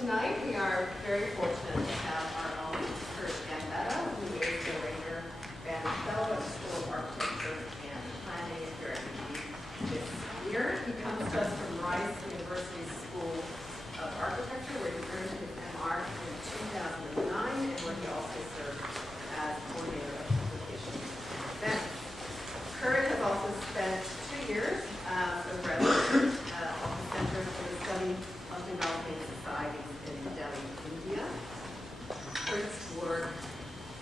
Tonight we are very fortunate to have our own Obata, who is the Rainer Van Fellow at the School of Architecture and Planning here at this year. He comes to us from Rice University School of Architecture, where he earned his MR in 2009, and where he also served as coordinator of publication events. Kurt has also spent 2 years as a resident at the Center for the Study of Developing Societies in Delhi, India. Kurt's work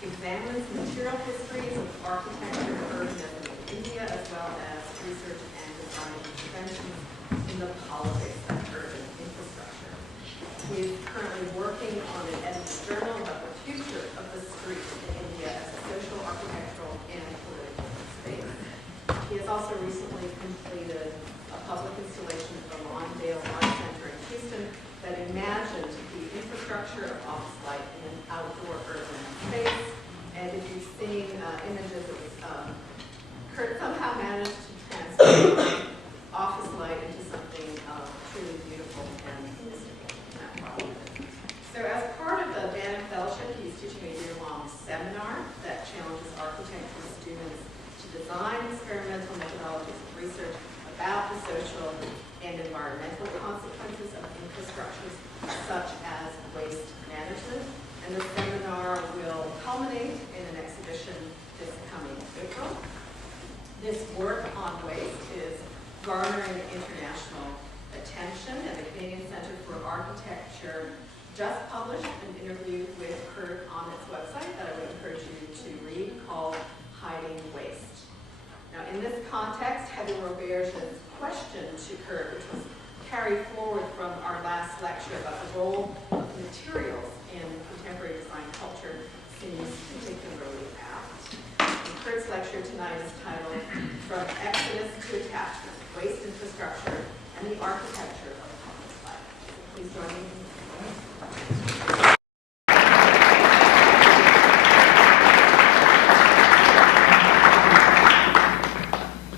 examines material histories of architecture and urbanism in India, as well as research and design interventions in the politics of urban infrastructure. He is currently working on an edited journal about the future of the street in India as a social, architectural, and political space. He has also recently completed a public installation at the Lawndale Art Center in Houston that imagined the infrastructure of office light in an outdoor urban space. And if you've seen images, it was, Kurt somehow managed to transform office light into something truly beautiful and mystical in that problem. So as part of the Bannock Fellowship, he's teaching a year-long seminar that challenges architecture students to design experimental methodologies of research about the social and environmental consequences of infrastructures such as waste management. And the seminar will culminate in an exhibition this coming April. This work on waste is garnering international attention, and the Canadian Centre for Architecture just published an interview with Kurt on its website that I would encourage you to read, called Hiding Waste. Now, in this context, Heather Roberge's question to Kurt, which was carried forward from our last lecture about the role of materials in contemporary design culture, seems particularly apt. And Kurt's lecture tonight is titled From Exodus to Attachment, Waste Infrastructure and the Architecture of Office Life. Please join me.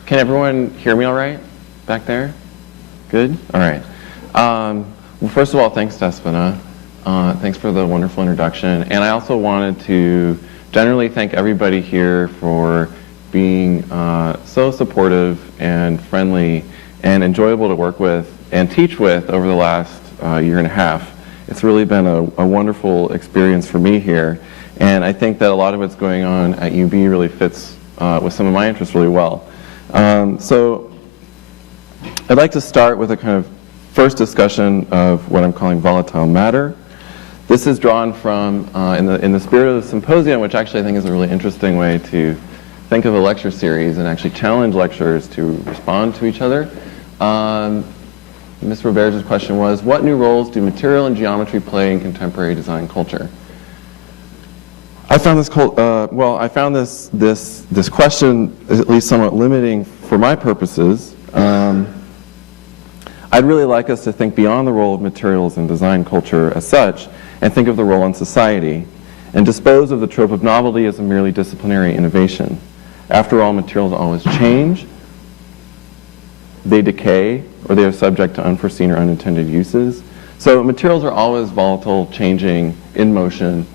Can everyone hear me all right back there? Good? All right. Well, first of all, thanks, Despina. Thanks for the wonderful introduction. And I also wanted to generally thank everybody here for being so supportive and friendly and enjoyable to work with and teach with over the last year and a half. It's really been a wonderful experience for me here. And I think that a lot of what's going on at UB really fits with some of my interests really well. So I'd like to start with a kind of first discussion of what I'm calling volatile matter. This is drawn from, in the spirit of the symposium, which actually I think is a really interesting way to think of a lecture series and actually challenge lecturers to respond to each other. Ms. Roberge's question was, what new roles do material and geometry play in contemporary design culture? I found this this question at least somewhat limiting for my purposes. I'd really like us to think beyond the role of materials in design culture as such and think of the role in society and dispose of the trope of novelty as a merely disciplinary innovation. After all, materials always change, they decay, or they are subject to unforeseen or unintended uses. So materials are always volatile, changing, in motion.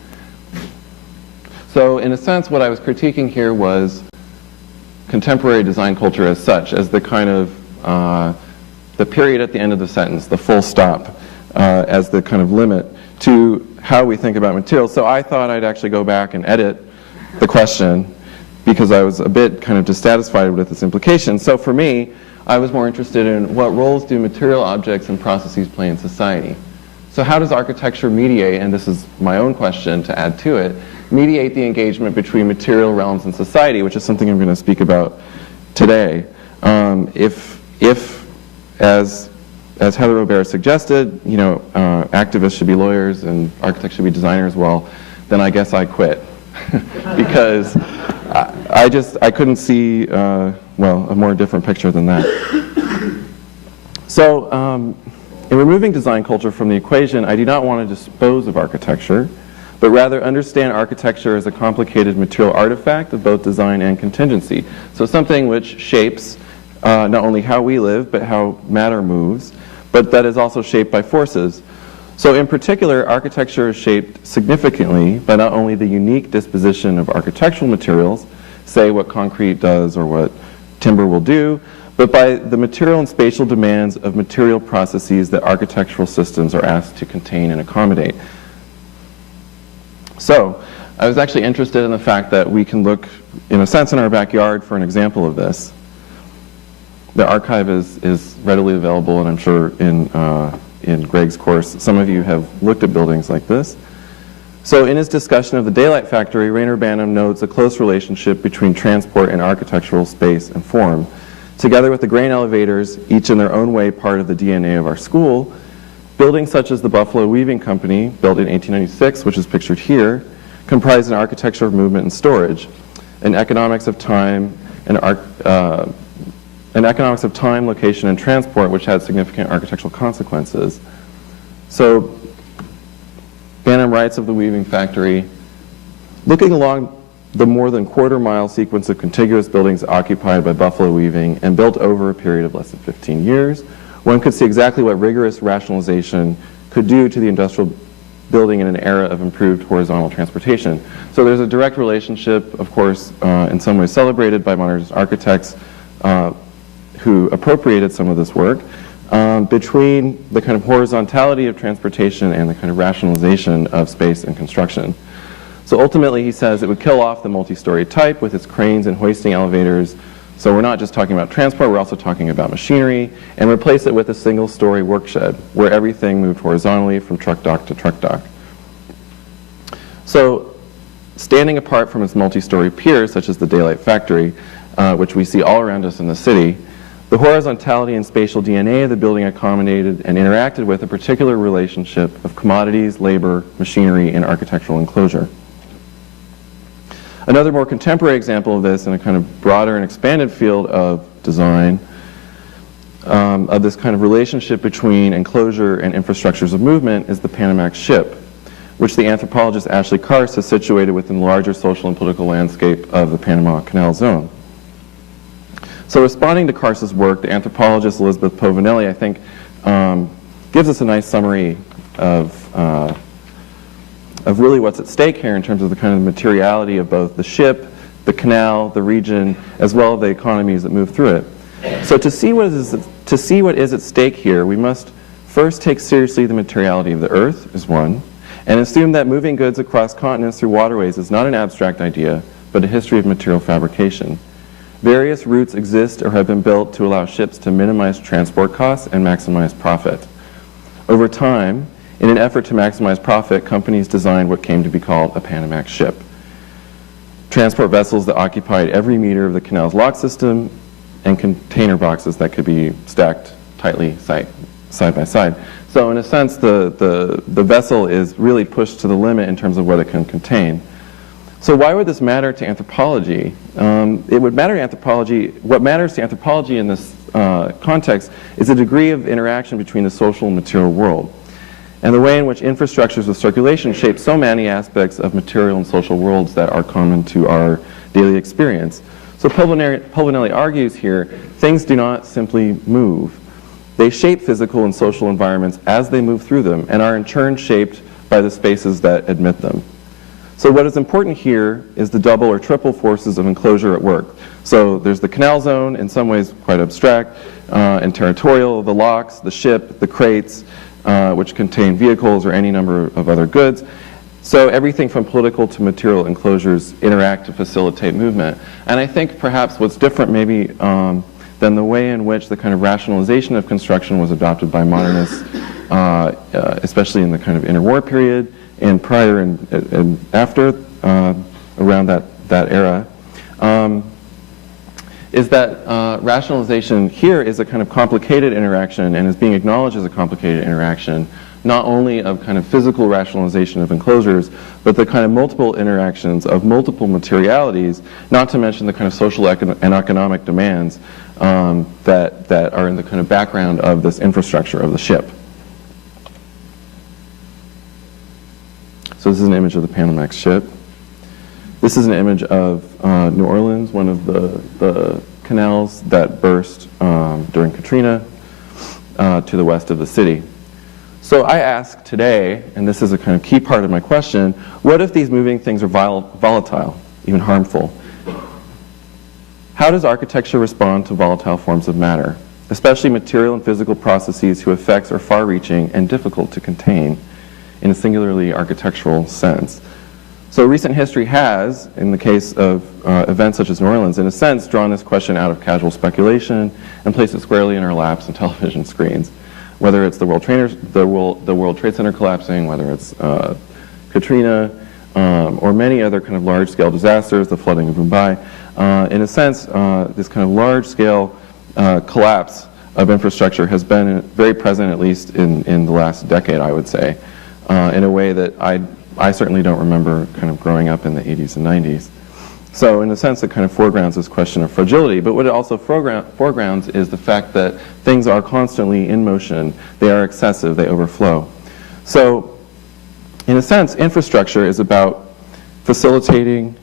So in a sense, what I was critiquing here was contemporary design culture as such, as the kind of the period at the end of the sentence, the full stop, as the kind of limit to how we think about materials. So I thought I'd actually go back and edit the question because I was a bit kind of dissatisfied with its implication. So for me, I was more interested in what roles do material objects and processes play in society. So how does architecture mediate, and this is my own question to add to it, mediate the engagement between material realms and society, which is something I'm going to speak about today. If as Heather Roberge suggested, activists should be lawyers and architects should be designers, well, then I guess I quit. Because I couldn't see, a more different picture than that. So In removing design culture from the equation, I do not want to dispose of architecture, but rather understand architecture as a complicated material artifact of both design and contingency. So something which shapes not only how we live, but how matter moves, but that is also shaped by forces. So in particular, architecture is shaped significantly by not only the unique disposition of architectural materials, say what concrete does or what timber will do, but by the material and spatial demands of material processes that architectural systems are asked to contain and accommodate. So I was actually interested in the fact that we can look, in a sense, in our backyard for an example of this. The archive is readily available, and I'm sure in Greg's course, some of you have looked at buildings like this. So in his discussion of the daylight factory, Rainer Banham notes a close relationship between transport and architectural space and form. Together with the grain elevators, each in their own way part of the DNA of our school, buildings such as the Buffalo Weaving Company, built in 1896, which is pictured here, comprise an architecture of movement and storage, an economics of time, location, and transport, which had significant architectural consequences. So Banham writes of the weaving factory, looking along the more than quarter-mile sequence of contiguous buildings occupied by Buffalo Weaving and built over a period of less than 15 years, one could see exactly what rigorous rationalization could do to the industrial building in an era of improved horizontal transportation. So there's a direct relationship, of course, in some ways celebrated by modernist architects who appropriated some of this work, between the kind of horizontality of transportation and the kind of rationalization of space and construction. So ultimately, he says it would kill off the multi-story type with its cranes and hoisting elevators. So we're not just talking about transport, we're also talking about machinery, and replace it with a single-story workshed where everything moved horizontally from truck dock to truck dock. So standing apart from its multi-story peers, such as the Daylight Factory, which we see all around us in the city, the horizontality and spatial DNA of the building accommodated and interacted with a particular relationship of commodities, labor, machinery, and architectural enclosure. Another more contemporary example of this in a kind of broader and expanded field of design, of this kind of relationship between enclosure and infrastructures of movement, is the Panamax ship, which the anthropologist Ashley Karst has situated within the larger social and political landscape of the Panama Canal Zone. So responding to Karst's work, the anthropologist Elizabeth Povinelli, I think, gives us a nice summary of really what's at stake here in terms of the kind of materiality of both the ship, the canal, the region, as well as the economies that move through it. So to see what is at stake here, we must first take seriously the materiality of the earth, is one, and assume that moving goods across continents through waterways is not an abstract idea, but a history of material fabrication. Various routes exist or have been built to allow ships to minimize transport costs and maximize profit. Over time, in an effort to maximize profit, companies designed what came to be called a Panamax ship. Transport vessels that occupied every meter of the canal's lock system and container boxes that could be stacked tightly side by side. So in a sense, the vessel is really pushed to the limit in terms of what it can contain. So why would this matter to anthropology? It would matter to anthropology. What matters to anthropology in this context is the degree of interaction between the social and material world, and the way in which infrastructures of circulation shape so many aspects of material and social worlds that are common to our daily experience. So Povinelli argues here, things do not simply move. They shape physical and social environments as they move through them, and are in turn shaped by the spaces that admit them. So what is important here is the double or triple forces of enclosure at work. So there's the canal zone, in some ways quite abstract, and territorial, the locks, the ship, the crates, which contain vehicles or any number of other goods. So everything from political to material enclosures interact to facilitate movement. And I think perhaps what's different maybe than the way in which the kind of rationalization of construction was adopted by modernists, especially in the kind of interwar period, and prior and after, around that era, is that rationalization here is a kind of complicated interaction and is being acknowledged as a complicated interaction, not only of kind of physical rationalization of enclosures, but the kind of multiple interactions of multiple materialities, not to mention the kind of social and economic demands that are in the kind of background of this infrastructure of the ship. So this is an image of the Panamax ship. This is an image of New Orleans, one of the canals that burst during Katrina to the west of the city. So I ask today, and this is a kind of key part of my question, what if these moving things are volatile, even harmful? How does architecture respond to volatile forms of matter, especially material and physical processes whose effects are far-reaching and difficult to contain in a singularly architectural sense? So recent history has, in the case of events such as New Orleans, in a sense, drawn this question out of casual speculation and placed it squarely in our laps and television screens. Whether it's the World Trade Center collapsing, whether it's Katrina, or many other kind of large-scale disasters, the flooding of Mumbai, in a sense, this kind of large-scale collapse of infrastructure has been very present, at least in the last decade, I would say, in a way that I certainly don't remember kind of growing up in the 80s and 90s. So in a sense, it kind of foregrounds this question of fragility, but what it also foregrounds is the fact that things are constantly in motion, they are excessive, they overflow. So in a sense, infrastructure is about facilitating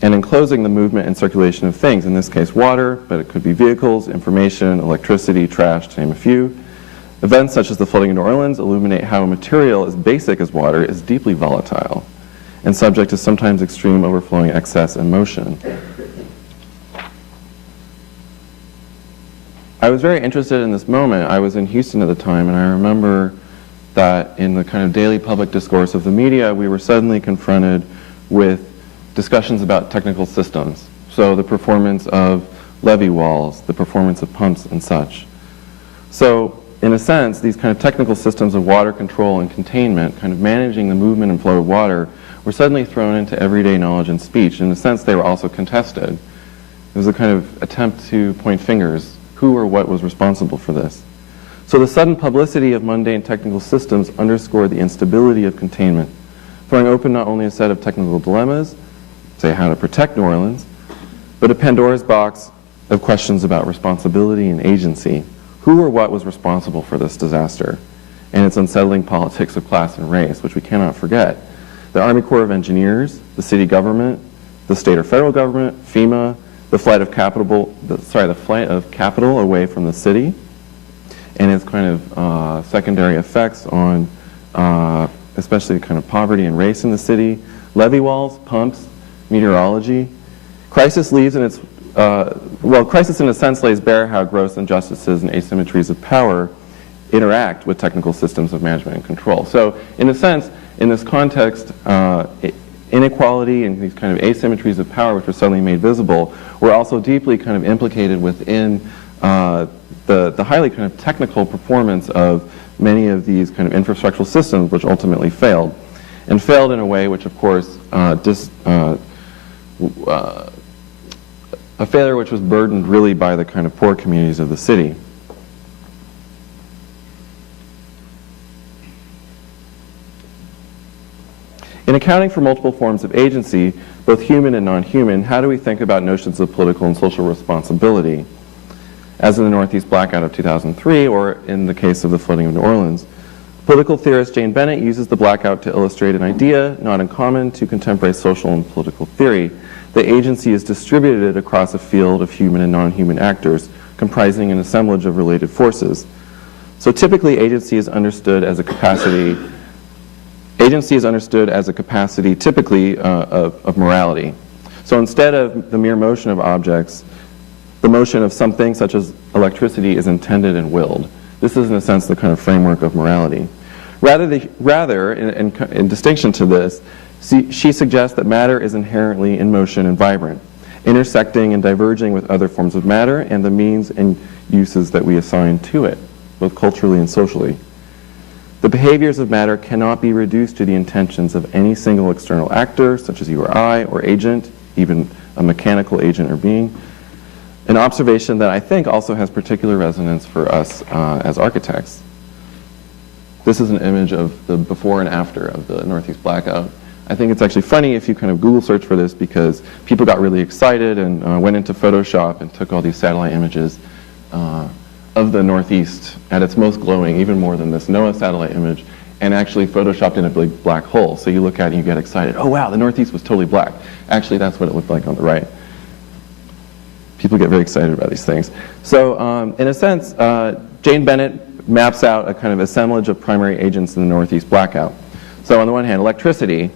and enclosing the movement and circulation of things, in this case water, but it could be vehicles, information, electricity, trash, to name a few. Events such as the flooding in New Orleans illuminate how a material as basic as water is deeply volatile and subject to sometimes extreme overflowing excess and motion. I was very interested in this moment. I was in Houston at the time, and I remember that in the kind of daily public discourse of the media, we were suddenly confronted with discussions about technical systems. So the performance of levee walls, the performance of pumps and such. So in a sense, these kind of technical systems of water control and containment, kind of managing the movement and flow of water, were suddenly thrown into everyday knowledge and speech. In a sense, they were also contested. It was a kind of attempt to point fingers, who or what was responsible for this. So the sudden publicity of mundane technical systems underscored the instability of containment, throwing open not only a set of technical dilemmas, say how to protect New Orleans, but a Pandora's box of questions about responsibility and agency. Who or what was responsible for this disaster and its unsettling politics of class and race, which we cannot forget? The Army Corps of Engineers, the city government, the state or federal government, FEMA, the flight of capital away from the city, and its kind of secondary effects on especially kind of poverty and race in the city, levee walls, pumps, meteorology. Crisis in a sense lays bare how gross injustices and asymmetries of power interact with technical systems of management and control. So in a sense, in this context, inequality and these kind of asymmetries of power which were suddenly made visible were also deeply kind of implicated within the highly kind of technical performance of many of these kind of infrastructural systems which ultimately failed. And failed in a way which, of course, a failure which was burdened really by the kind of poor communities of the city. In accounting for multiple forms of agency, both human and non-human, how do we think about notions of political and social responsibility? As in the Northeast blackout of 2003, or in the case of the flooding of New Orleans, political theorist Jane Bennett uses the blackout to illustrate an idea not uncommon to contemporary social and political theory, that agency is distributed across a field of human and non-human actors, comprising an assemblage of related forces. So typically, agency is understood as a capacity typically of morality. So instead of the mere motion of objects, the motion of something such as electricity is intended and willed. This is in a sense the kind of framework of morality. Rather, in distinction to this, she suggests that matter is inherently in motion and vibrant, intersecting and diverging with other forms of matter and the means and uses that we assign to it, both culturally and socially. The behaviors of matter cannot be reduced to the intentions of any single external actor, such as you or I, or agent, even a mechanical agent or being. An observation that I think also has particular resonance for us as architects. This is an image of the before and after of the Northeast blackout. I think it's actually funny if you kind of Google search for this because people got really excited and went into Photoshop and took all these satellite images of the Northeast at its most glowing, even more than this NOAA satellite image, and actually photoshopped in a big black hole. So you look at it and you get excited. Oh wow, the Northeast was totally black. Actually, that's what it looked like on the right. People get very excited about these things. So in a sense, Jane Bennett maps out a kind of assemblage of primary agents in the Northeast blackout. So on the one hand, electricity,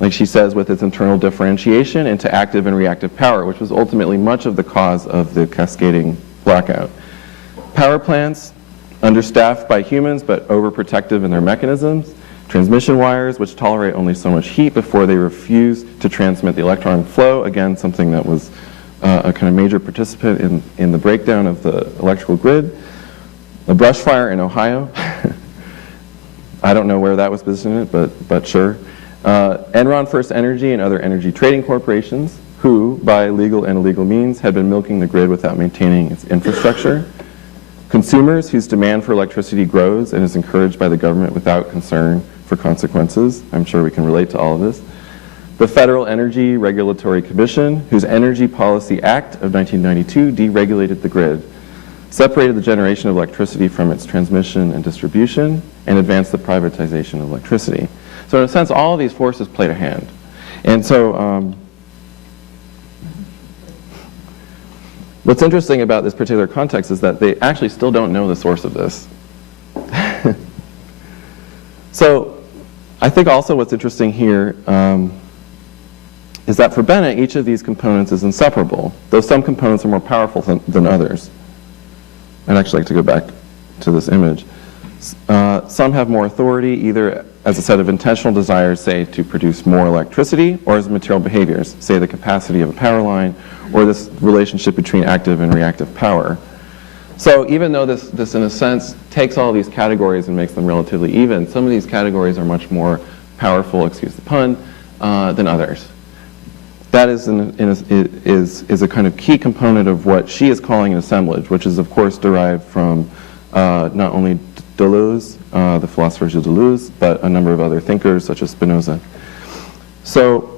like she says, with its internal differentiation into active and reactive power, which was ultimately much of the cause of the cascading blackout. Power plants, understaffed by humans but overprotective in their mechanisms. Transmission wires, which tolerate only so much heat before they refuse to transmit the electron flow. Again, something that was a kind of major participant in the breakdown of the electrical grid. A brush fire in Ohio. I don't know where that was positioned, but sure. Enron First Energy and other energy trading corporations who, by legal and illegal means, had been milking the grid without maintaining its infrastructure. Consumers whose demand for electricity grows and is encouraged by the government without concern for consequences. I'm sure we can relate to all of this. The Federal Energy Regulatory Commission, whose Energy Policy Act of 1992 deregulated the grid, separated the generation of electricity from its transmission and distribution, and advanced the privatization of electricity. So in a sense, all of these forces played a hand. And so what's interesting about this particular context is that they actually still don't know the source of this. So I think also what's interesting here is that for Bennett, each of these components is inseparable, though some components are more powerful than others. I'd actually like to go back to this image. Some have more authority, either as a set of intentional desires, say, to produce more electricity, or as material behaviors, say the capacity of a power line, or this relationship between active and reactive power. So even though this in a sense, takes all these categories and makes them relatively even, some of these categories are much more powerful, excuse the pun, than others. That is a kind of key component of what she is calling an assemblage, which is of course derived from not only Deleuze, the philosopher Gilles Deleuze, but a number of other thinkers such as Spinoza. So,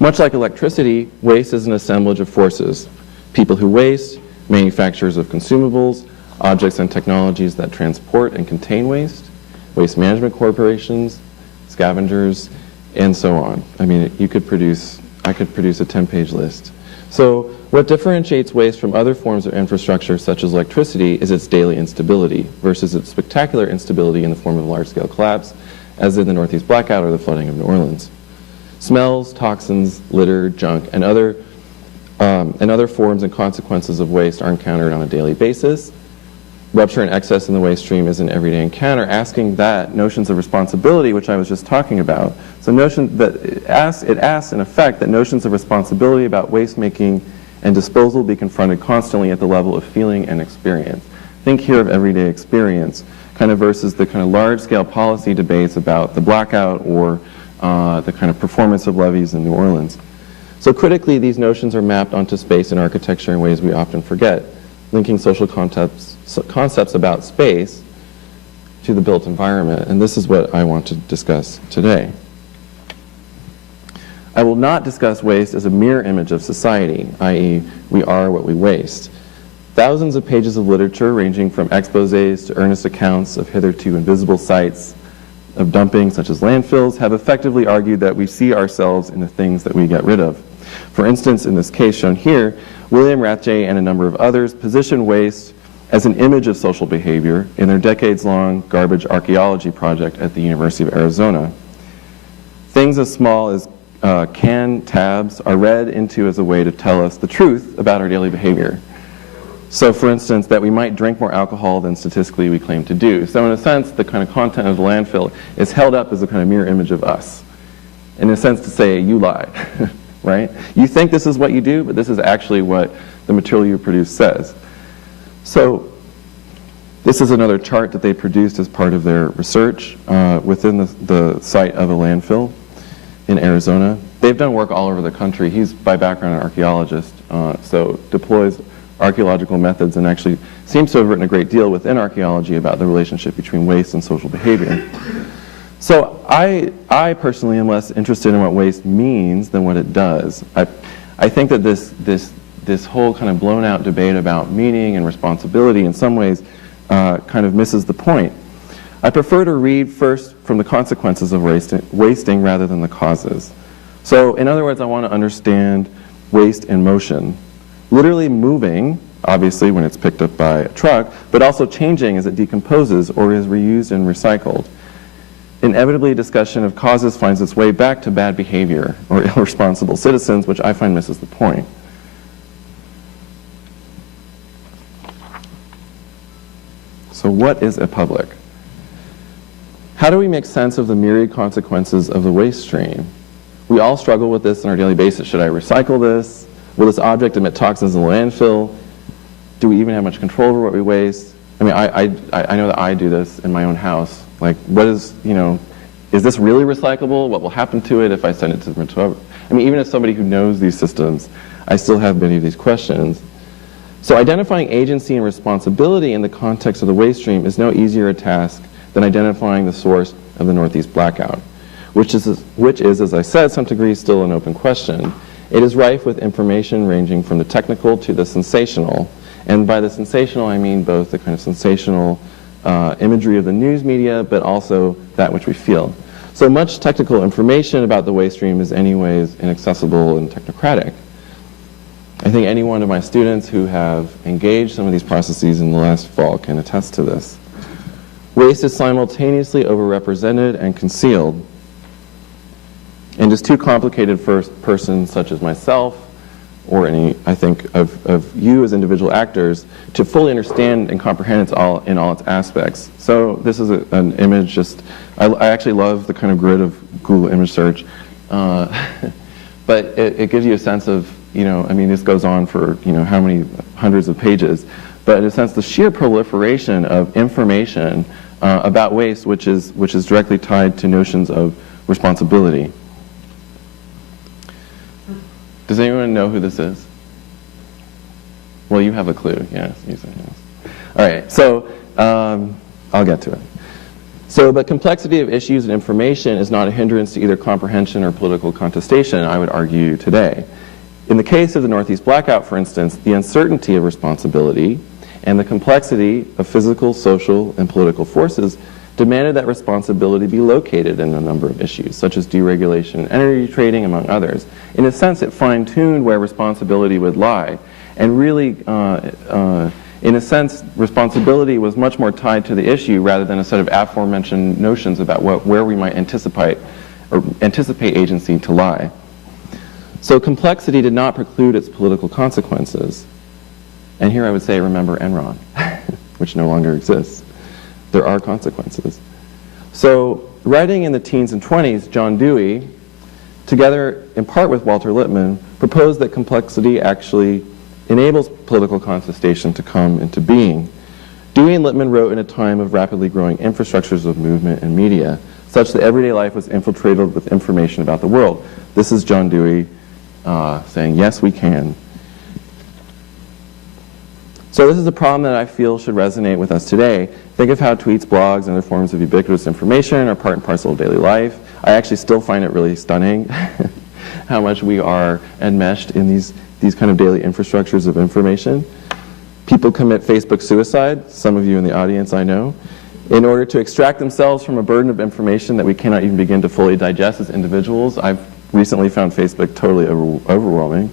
much like electricity, waste is an assemblage of forces. People who waste, manufacturers of consumables, objects and technologies that transport and contain waste, waste management corporations, scavengers, and so on. I mean, I could produce a 10-page list. So what differentiates waste from other forms of infrastructure, such as electricity, is its daily instability versus its spectacular instability in the form of large-scale collapse, as in the Northeast blackout or the flooding of New Orleans. Smells, toxins, litter, junk, and other forms and consequences of waste are encountered on a daily basis. Rupture and excess in the waste stream is an everyday encounter, asking that notions of responsibility, which I was just talking about. So it asks in effect that notions of responsibility about waste making and disposal be confronted constantly at the level of feeling and experience. Think here of everyday experience, kind of versus the kind of large-scale policy debates about the blackout or the kind of performance of levees in New Orleans. So critically, these notions are mapped onto space and architecture in ways we often forget, linking social concepts about space to the built environment, and this is what I want to discuss today. I will not discuss waste as a mirror image of society, i.e., we are what we waste. Thousands of pages of literature, ranging from exposés to earnest accounts of hitherto invisible sites of dumping, such as landfills, have effectively argued that we see ourselves in the things that we get rid of. For instance, in this case shown here, William Rathje and a number of others position waste as an image of social behavior in their decades-long garbage archaeology project at the University of Arizona. Things as small as can tabs are read into as a way to tell us the truth about our daily behavior. So for instance, that we might drink more alcohol than statistically we claim to do. So in a sense, the kind of content of the landfill is held up as a kind of mirror image of us. In a sense to say, you lied, right? You think this is what you do, but this is actually what the material you produce says. So this is another chart that they produced as part of their research within the site of a landfill in Arizona. They've done work all over the country. He's by background an archaeologist, so deploys archaeological methods and actually seems to have written a great deal within archaeology about the relationship between waste and social behavior. So I personally am less interested in what waste means than what it does. I think that this whole kind of blown out debate about meaning and responsibility in some ways kind of misses the point. I prefer to read first from the consequences of wasting rather than the causes. So in other words, I want to understand waste in motion. Literally moving, obviously when it's picked up by a truck, but also changing as it decomposes or is reused and recycled. Inevitably, discussion of causes finds its way back to bad behavior or irresponsible citizens, which I find misses the point. So what is a public? How do we make sense of the myriad consequences of the waste stream? We all struggle with this on our daily basis. Should I recycle this? Will this object emit toxins in the landfill? Do we even have much control over what we waste? I mean, I know that I do this in my own house. Like, what is, is this really recyclable? What will happen to it if I send it to the Metropolis? I mean, even as somebody who knows these systems, I still have many of these questions. So identifying agency and responsibility in the context of the waste stream is no easier a task than identifying the source of the Northeast blackout, which is, as I said, some degree still an open question. It is rife with information ranging from the technical to the sensational. And by the sensational, I mean both the kind of sensational imagery of the news media, but also that which we feel. So much technical information about the waste stream is anyways inaccessible and technocratic. I think any one of my students who have engaged some of these processes in the last fall can attest to this. Waste is simultaneously overrepresented and concealed. And just too complicated for a person such as myself, or any, I think, of you as individual actors, to fully understand and comprehend it in all its aspects. So this is an image I actually love the kind of grid of Google image search, but it gives you a sense of, I mean, this goes on for, how many hundreds of pages, but in a sense, the sheer proliferation of information about waste, which is directly tied to notions of responsibility. Does anyone know who this is? Well, you have a clue. Yes, you say yes. All right, so I'll get to it. But complexity of issues and information is not a hindrance to either comprehension or political contestation, I would argue today. In the case of the Northeast blackout, for instance, the uncertainty of responsibility and the complexity of physical, social, and political forces demanded that responsibility be located in a number of issues, such as deregulation and energy trading, among others. In a sense, it fine-tuned where responsibility would lie. And really, in a sense, responsibility was much more tied to the issue rather than a set of aforementioned notions about where we might anticipate agency to lie. So complexity did not preclude its political consequences. And here I would say, remember Enron, which no longer exists. There are consequences. So writing in the teens and 20s, John Dewey, together in part with Walter Lippmann, proposed that complexity actually enables political contestation to come into being. Dewey and Lippmann wrote in a time of rapidly growing infrastructures of movement and media, such that everyday life was infiltrated with information about the world. This is John Dewey saying, yes, we can. So this is a problem that I feel should resonate with us today. Think of how tweets, blogs, and other forms of ubiquitous information are part and parcel of daily life. I actually still find it really stunning how much we are enmeshed in these kind of daily infrastructures of information. People commit Facebook suicide, some of you in the audience I know, in order to extract themselves from a burden of information that we cannot even begin to fully digest as individuals. I've recently found Facebook totally overwhelming.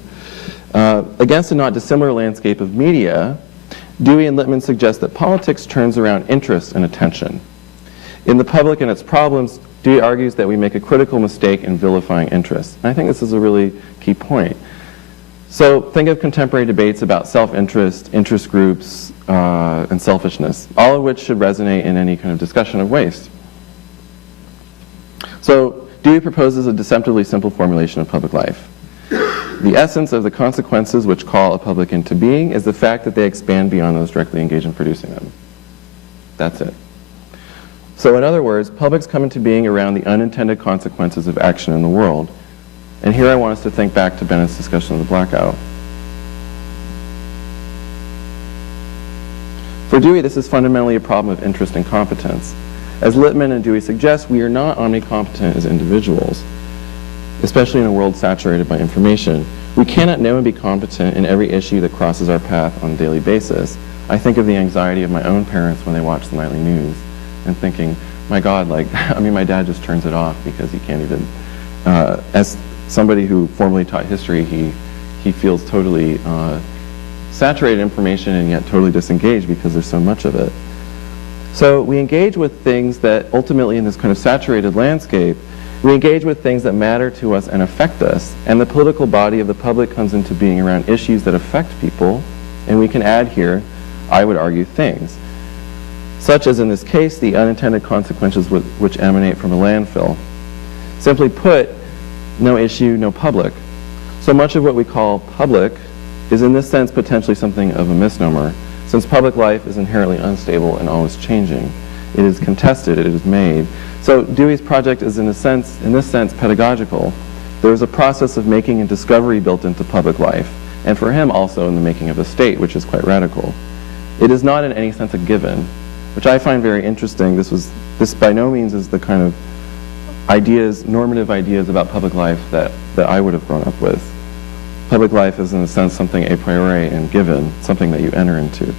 Against a not dissimilar landscape of media, Dewey and Lippmann suggest that politics turns around interest and attention. In The Public and Its Problems, Dewey argues that we make a critical mistake in vilifying interest. And I think this is a really key point. So think of contemporary debates about self-interest, interest groups, and selfishness, all of which should resonate in any kind of discussion of waste. So Dewey proposes a deceptively simple formulation of public life. The essence of the consequences which call a public into being is the fact that they expand beyond those directly engaged in producing them. That's it. So in other words, publics come into being around the unintended consequences of action in the world. And here I want us to think back to Bennett's discussion of the blackout. For Dewey, this is fundamentally a problem of interest and competence. As Lippmann and Dewey suggest, we are not omnicompetent as individuals, especially in a world saturated by information. We cannot know and be competent in every issue that crosses our path on a daily basis. I think of the anxiety of my own parents when they watch the nightly news. and thinking, my God, like, I mean, my dad just turns it off because he can't even, as somebody who formerly taught history, he feels totally saturated information and yet totally disengaged because there's so much of it. So we engage with things that ultimately in this kind of saturated landscape, we engage with things that matter to us and affect us, and the political body of the public comes into being around issues that affect people, and we can add here, I would argue, things, such as in this case, the unintended consequences which emanate from a landfill. Simply put, no issue, no public. So much of what we call public is in this sense potentially something of a misnomer, since public life is inherently unstable and always changing. It is contested, it is made. So Dewey's project is in this sense pedagogical. There is a process of making and discovery built into public life, and for him also in the making of the state, which is quite radical. It is not in any sense a given, which I find very interesting. This by no means is the kind of ideas, normative ideas about public life that I would have grown up with. Public life is in a sense something a priori and given, something that you enter into.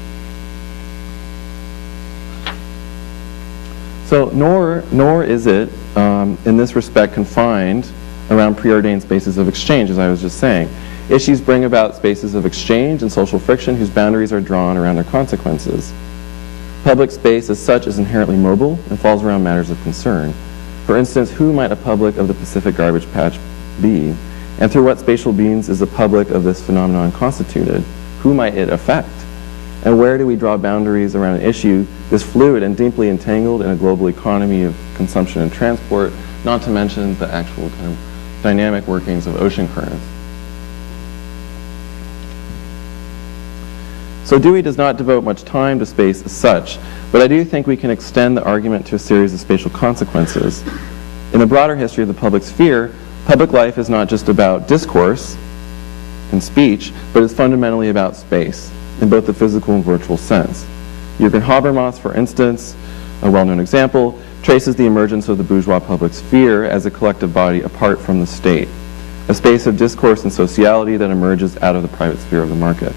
So nor is it, in this respect, confined around preordained spaces of exchange, as I was just saying. Issues bring about spaces of exchange and social friction whose boundaries are drawn around their consequences. Public space as such is inherently mobile and falls around matters of concern. For instance, who might a public of the Pacific garbage patch be? And through what spatial means is the public of this phenomenon constituted? Who might it affect? And where do we draw boundaries around an issue this fluid and deeply entangled in a global economy of consumption and transport, not to mention the actual kind of dynamic workings of ocean currents? So Dewey does not devote much time to space as such, but I do think we can extend the argument to a series of spatial consequences. In the broader history of the public sphere, public life is not just about discourse and speech, but is fundamentally about space, in both the physical and virtual sense. Jürgen Habermas, for instance, a well-known example, traces the emergence of the bourgeois public sphere as a collective body apart from the state, a space of discourse and sociality that emerges out of the private sphere of the market.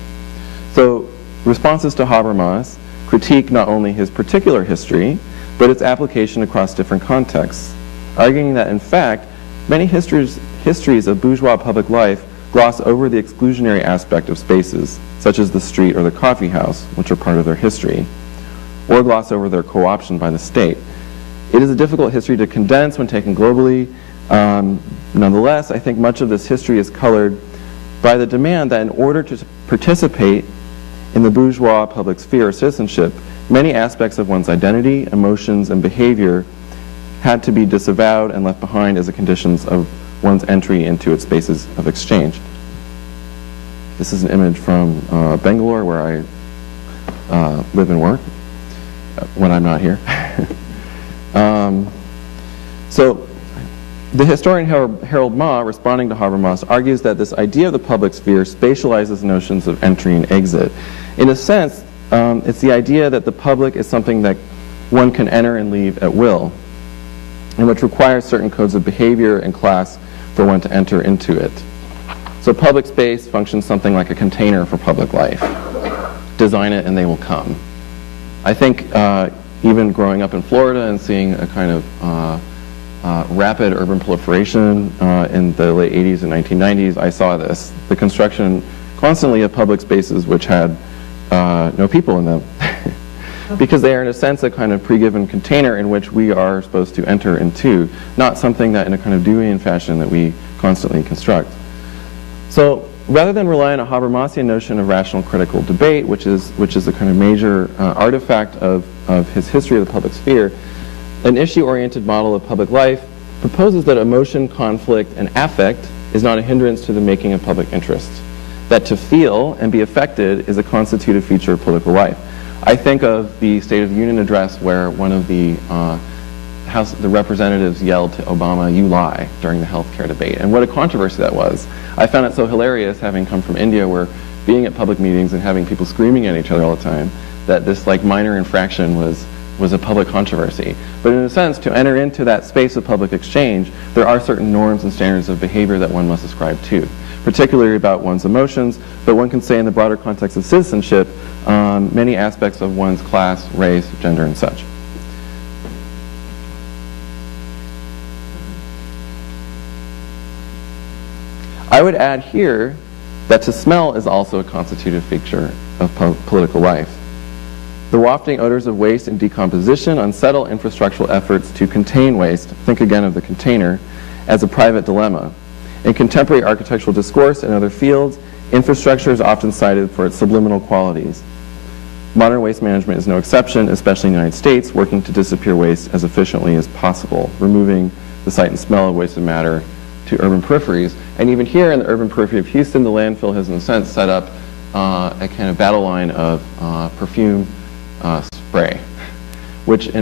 So responses to Habermas critique not only his particular history, but its application across different contexts, arguing that in fact, many histories of bourgeois public life gloss over the exclusionary aspect of spaces, such as the street or the coffee house, which are part of their history, or gloss over their co-option by the state. It is a difficult history to condense when taken globally. Nonetheless, I think much of this history is colored by the demand that in order to participate in the bourgeois public sphere or citizenship, many aspects of one's identity, emotions, and behavior had to be disavowed and left behind as a conditions of one's entry into its spaces of exchange. This is an image from Bangalore, where I live and work when I'm not here. So the historian Harold Ma, responding to Habermas, argues that this idea of the public sphere spatializes notions of entry and exit. In a sense, it's the idea that the public is something that one can enter and leave at will, and which requires certain codes of behavior and class for one to enter into it. So public space functions something like a container for public life. Design it and they will come. I think even growing up in Florida and seeing a kind of rapid urban proliferation in the late 80s and 1990s, I saw this. The construction constantly of public spaces which had no people in them. Because they are in a sense a kind of pre-given container in which we are supposed to enter into, not something that in a kind of Deweyan fashion that we constantly construct. So rather than rely on a Habermasian notion of rational critical debate, which is a kind of major artifact of his history of the public sphere, an issue-oriented model of public life proposes that emotion, conflict, and affect is not a hindrance to the making of public interest, that to feel and be affected is a constitutive feature of political life. I think of the State of the Union address where one of the representatives yelled to Obama, "You lie," during the healthcare debate. And what a controversy that was. I found it so hilarious, having come from India, where being at public meetings and having people screaming at each other all the time, that this like minor infraction was a public controversy. But in a sense, to enter into that space of public exchange, there are certain norms and standards of behavior that one must ascribe to, particularly about one's emotions, but one can say in the broader context of citizenship, many aspects of one's class, race, gender, and such. I would add here that to smell is also a constitutive feature of political life. The wafting odors of waste and decomposition unsettle infrastructural efforts to contain waste, think again of the container, as a private dilemma. In contemporary architectural discourse and other fields, infrastructure is often cited for its subliminal qualities. Modern waste management is no exception, especially in the United States, working to disappear waste as efficiently as possible, removing the sight and smell of wasted matter to urban peripheries. And even here in the urban periphery of Houston, the landfill has in a sense set up a kind of battle line of perfume spray, which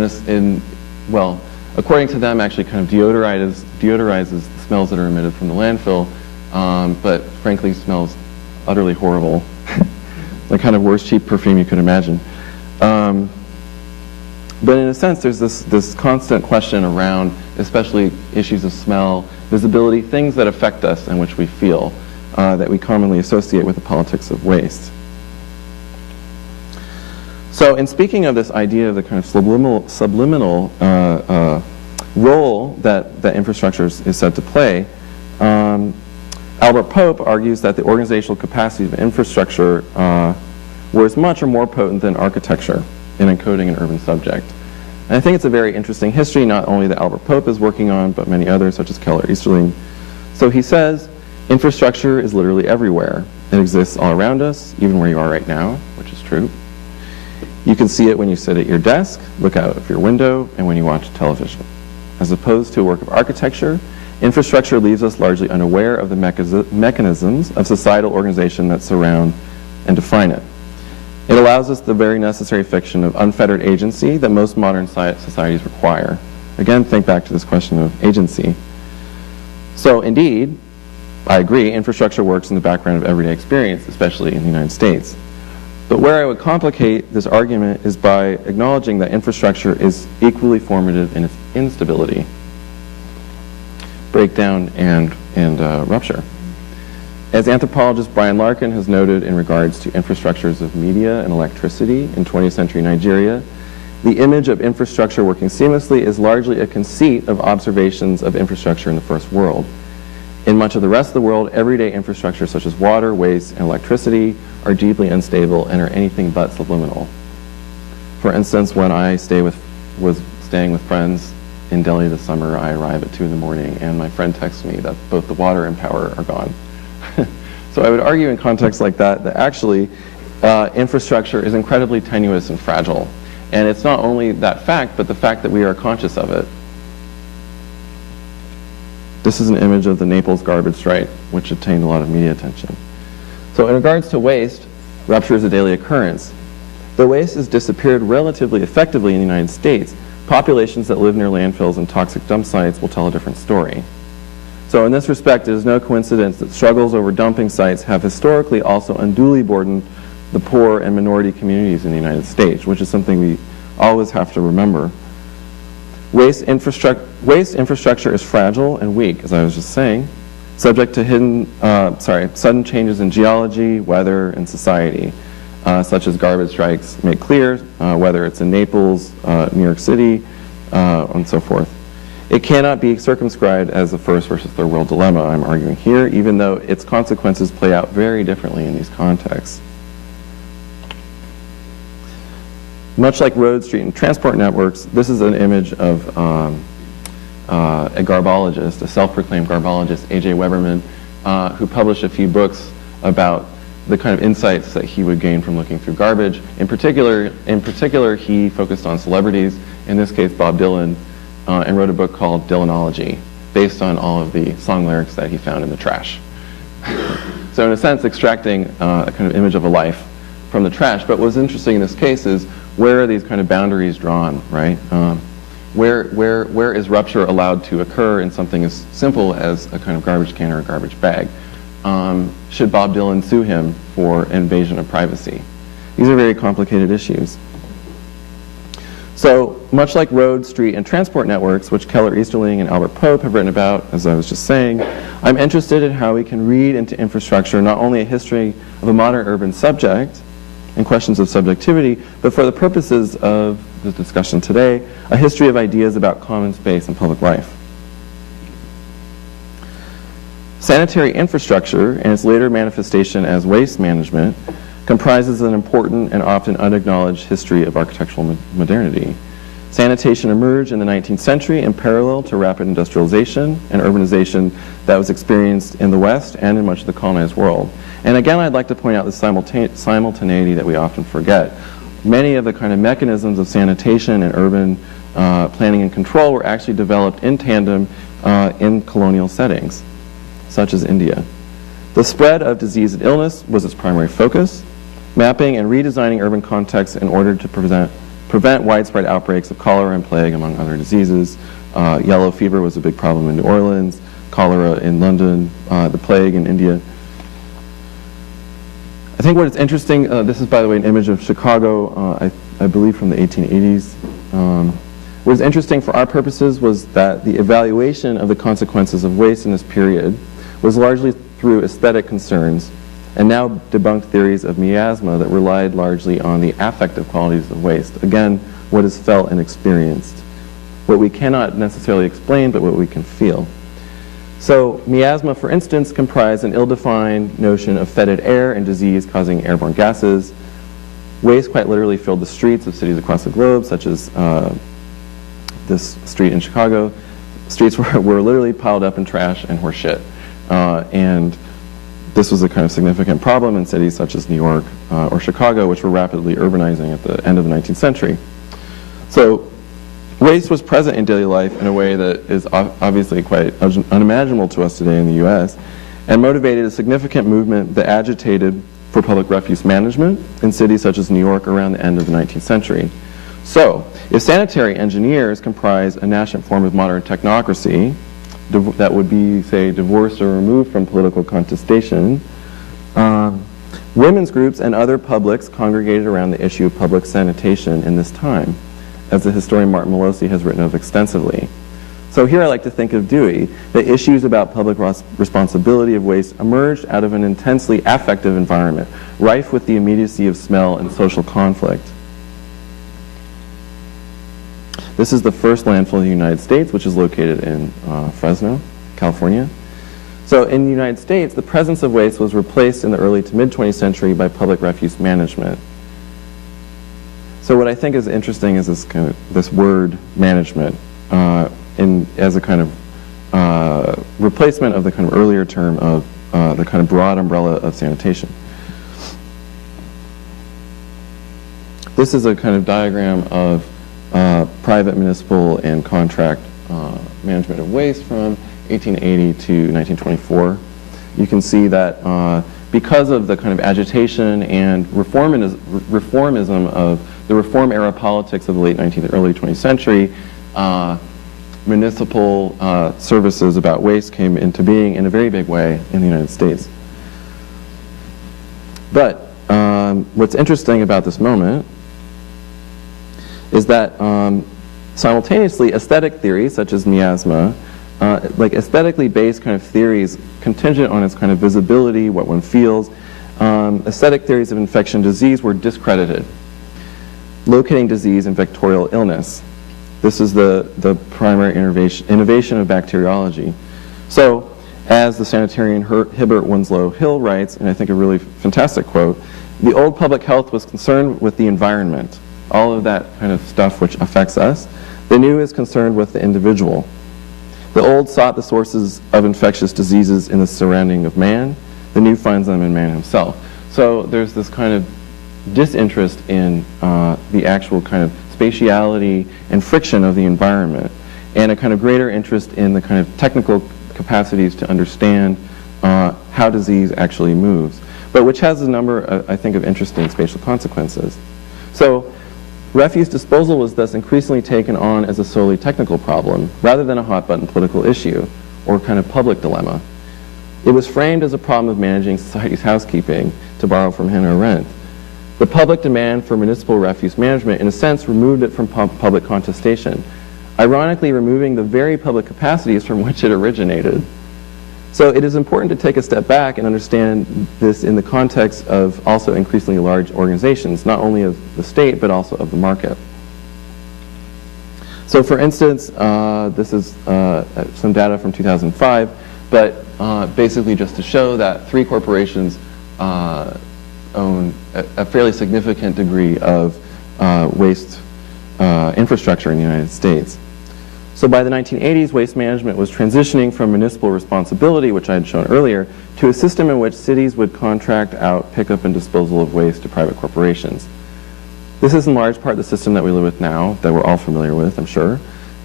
well, according to them actually kind of deodorizes the smells that are emitted from the landfill, but frankly smells utterly horrible. The kind of worst cheap perfume you could imagine. But in a sense, there's this constant question around, especially issues of smell, visibility, things that affect us and which we feel, that we commonly associate with the politics of waste. So in speaking of this idea of the kind of subliminal role that infrastructure is said to play, Albert Pope argues that the organizational capacity of infrastructure was much or more potent than architecture in encoding an urban subject. And I think it's a very interesting history, not only that Albert Pope is working on, but many others, such as Keller Easterling. So he says, infrastructure is literally everywhere. It exists all around us, even where you are right now, which is true. You can see it when you sit at your desk, look out of your window, and when you watch television. As opposed to a work of architecture, infrastructure leaves us largely unaware of the mechanisms of societal organization that surround and define it. It allows us the very necessary fiction of unfettered agency that most modern societies require. Again, think back to this question of agency. So indeed, I agree, infrastructure works in the background of everyday experience, especially in the United States. But where I would complicate this argument is by acknowledging that infrastructure is equally formative in its instability, breakdown, and rupture. As anthropologist Brian Larkin has noted in regards to infrastructures of media and electricity in 20th century Nigeria, the image of infrastructure working seamlessly is largely a conceit of observations of infrastructure in the first world. In much of the rest of the world, everyday infrastructure such as water, waste, and electricity are deeply unstable and are anything but subliminal. For instance, when I was staying with friends in Delhi this summer, I arrive at 2 in the morning and my friend texts me that both the water and power are gone. So I would argue in contexts like that actually infrastructure is incredibly tenuous and fragile. And it's not only that fact, but the fact that we are conscious of it. This is an image of the Naples garbage strike, which obtained a lot of media attention. So in regards to waste, rupture is a daily occurrence. Though waste has disappeared relatively effectively in the United States, populations that live near landfills and toxic dump sites will tell a different story. So in this respect, it is no coincidence that struggles over dumping sites have historically also unduly burdened the poor and minority communities in the United States, which is something we always have to remember. Waste infrastructure is fragile and weak, as I was just saying, subject to sudden changes in geology, weather, and society, such as garbage strikes make clear, whether it's in Naples, New York City, and so forth. It cannot be circumscribed as a first versus third world dilemma, I'm arguing here, even though its consequences play out very differently in these contexts. Much like road, street, and transport networks, this is an image of a garbologist, a self-proclaimed garbologist, A.J. Weberman, who published a few books about the kind of insights that he would gain from looking through garbage. In particular, he focused on celebrities, in this case Bob Dylan, and wrote a book called Dylanology, based on all of the song lyrics that he found in the trash. So in a sense, extracting a kind of image of a life from the trash. But what's interesting in this case is, where are these kind of boundaries drawn, right? Where is rupture allowed to occur in something as simple as a kind of garbage can or a garbage bag? Should Bob Dylan sue him for invasion of privacy? These are very complicated issues. So much like road, street, and transport networks, which Keller Easterling and Albert Pope have written about, as I was just saying, I'm interested in how we can read into infrastructure not only a history of a modern urban subject and questions of subjectivity, but for the purposes of the discussion today, a history of ideas about common space and public life. Sanitary infrastructure, and its later manifestation as waste management, comprises an important and often unacknowledged history of architectural modernity. Sanitation emerged in the 19th century in parallel to rapid industrialization and urbanization that was experienced in the West and in much of the colonized world. And again, I'd like to point out the simultaneity that we often forget. Many of the kind of mechanisms of sanitation and urban planning and control were actually developed in tandem in colonial settings, such as India. The spread of disease and illness was its primary focus, mapping and redesigning urban contexts in order to prevent widespread outbreaks of cholera and plague, among other diseases. Yellow fever was a big problem in New Orleans, cholera in London, the plague in India. I think what is interesting, this is, by the way, an image of Chicago, I believe from the 1880s. What is interesting for our purposes was that the evaluation of the consequences of waste in this period was largely through aesthetic concerns and now debunked theories of miasma that relied largely on the affective qualities of waste. Again, what is felt and experienced. What we cannot necessarily explain, but what we can feel. So miasma, for instance, comprised an ill-defined notion of fetid air and disease causing airborne gases. Waste quite literally filled the streets of cities across the globe, such as this street in Chicago. Streets were literally piled up in trash and horse shit. And this was a kind of significant problem in cities such as New York or Chicago, which were rapidly urbanizing at the end of the 19th century. So waste was present in daily life in a way that is obviously quite unimaginable to us today in the US, and motivated a significant movement that agitated for public refuse management in cities such as New York around the end of the 19th century. So, if sanitary engineers comprise a nascent form of modern technocracy that would be, say, divorced or removed from political contestation, women's groups and other publics congregated around the issue of public sanitation in this time, as the historian Martin Melosi has written of extensively. So here I like to think of Dewey. The issues about public responsibility of waste emerged out of an intensely affective environment, rife with the immediacy of smell and social conflict. This is the first landfill in the United States, which is located in Fresno, California. So in the United States, the presence of waste was replaced in the early to mid-20th century by public refuse management. So what I think is interesting is this word management as a kind of replacement of the kind of earlier term of the kind of broad umbrella of sanitation. This is a kind of diagram of private, municipal, and contract management of waste from 1880 to 1924. You can see that because of the kind of agitation and reformism of the reform era politics of the late 19th, early 20th century, municipal services about waste came into being in a very big way in the United States. But what's interesting about this moment is that simultaneously aesthetic theories such as miasma, like aesthetically based kind of theories contingent on its kind of visibility, what one feels, aesthetic theories of infection disease were discredited, locating disease and vectorial illness. This is the primary innovation of bacteriology. So, as the sanitarian Hibbert Winslow Hill writes, and I think a really fantastic quote, the old public health was concerned with the environment, all of that kind of stuff which affects us. The new is concerned with the individual. The old sought the sources of infectious diseases in the surrounding of man. The new finds them in man himself. So there's this kind of disinterest in the actual kind of spatiality and friction of the environment, and a kind of greater interest in the kind of technical capacities to understand how disease actually moves, but which has a number, I think, of interesting spatial consequences. So refuse disposal was thus increasingly taken on as a solely technical problem, rather than a hot-button political issue or kind of public dilemma. It was framed as a problem of managing society's housekeeping, to borrow from Hannah Arendt. The public demand for municipal refuse management, in a sense, removed it from public contestation, ironically removing the very public capacities from which it originated. So it is important to take a step back and understand this in the context of also increasingly large organizations, not only of the state, but also of the market. So for instance, this is some data from 2005. but basically just to show that 3 corporations own a fairly significant degree of waste infrastructure in the United States. So by the 1980s, waste management was transitioning from municipal responsibility, which I had shown earlier, to a system in which cities would contract out pickup and disposal of waste to private corporations. This is in large part the system that we live with now, that we're all familiar with, I'm sure,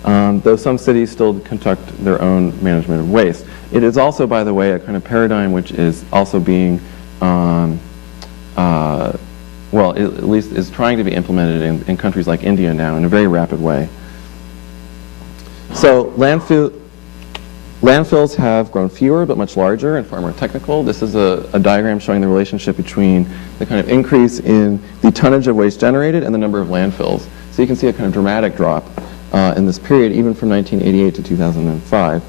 though some cities still conduct their own management of waste. It is also, by the way, a kind of paradigm which is also being, well, at least is trying to be implemented in countries like India now in a very rapid way. So landfills have grown fewer but much larger and far more technical. This is a diagram showing the relationship between the kind of increase in the tonnage of waste generated and the number of landfills. So you can see a kind of dramatic drop in this period, even from 1988 to 2005.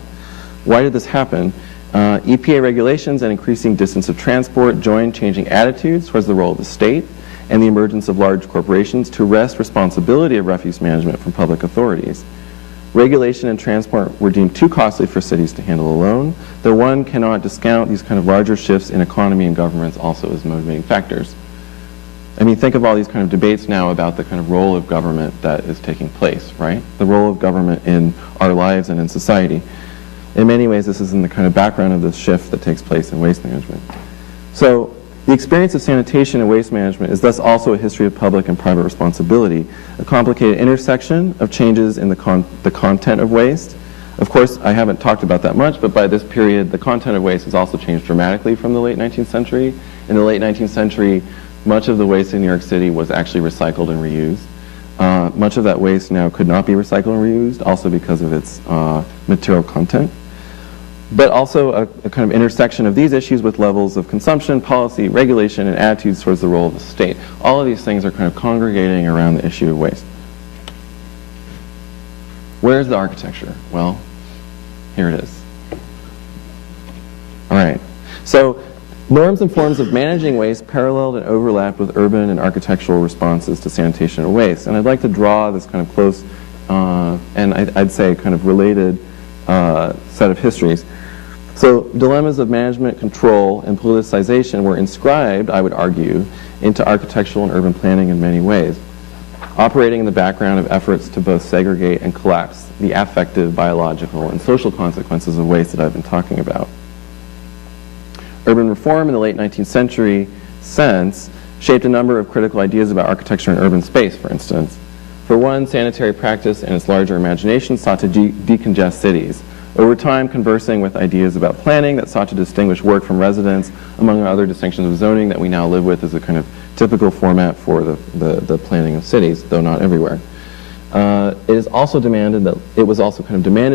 Why did this happen? EPA regulations and increasing distance of transport joined changing attitudes towards the role of the state and the emergence of large corporations to wrest responsibility of refuse management from public authorities. Regulation and transport were deemed too costly for cities to handle alone, though one cannot discount these kind of larger shifts in economy and governments also as motivating factors. I mean, think of all these kind of debates now about the kind of role of government that is taking place, right? The role of government in our lives and in society. In many ways, this is in the kind of background of this shift that takes place in waste management. So the experience of sanitation and waste management is thus also a history of public and private responsibility, a complicated intersection of changes in the content of waste. Of course, I haven't talked about that much, but by this period, the content of waste has also changed dramatically from the late 19th century. In the late 19th century, much of the waste in New York City was actually recycled and reused. Much of that waste now could not be recycled and reused, also because of its material content. But also a kind of intersection of these issues with levels of consumption, policy, regulation, and attitudes towards the role of the state. All of these things are kind of congregating around the issue of waste. Where's the architecture? Well, here it is. All right. So norms and forms of managing waste paralleled and overlapped with urban and architectural responses to sanitation and waste. And I'd like to draw this kind of close and I'd say kind of related set of histories. So dilemmas of management, control, and politicization were inscribed, I would argue, into architectural and urban planning in many ways, operating in the background of efforts to both segregate and collapse the affective, biological, and social consequences of waste that I've been talking about. Urban reform in the late 19th century sense shaped a number of critical ideas about architecture and urban space, for instance. For one, sanitary practice and its larger imagination sought to decongest cities, over time conversing with ideas about planning that sought to distinguish work from residence, among other distinctions of zoning that we now live with as a kind of typical format for the planning of cities, though not everywhere. It was also demanded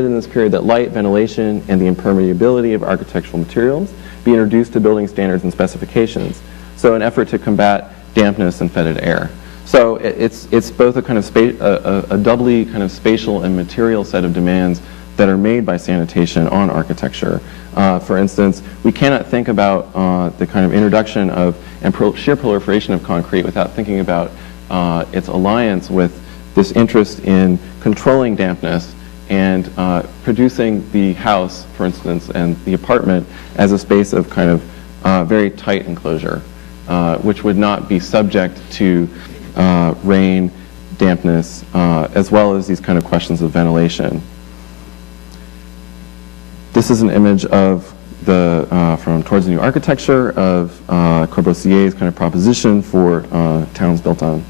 in this period that light, ventilation, and the impermeability of architectural materials be introduced to building standards and specifications, so an effort to combat dampness and fetid air. So it's both a kind of a doubly kind of spatial and material set of demands that are made by sanitation on architecture. For instance, we cannot think about the kind of introduction of and sheer proliferation of concrete without thinking about its alliance with this interest in controlling dampness and producing the house, for instance, and the apartment as a space of kind of very tight enclosure, which would not be subject to rain, dampness, as well as these kind of questions of ventilation. This is an image of from Towards the New Architecture of Corbussier's kind of proposition for towns built on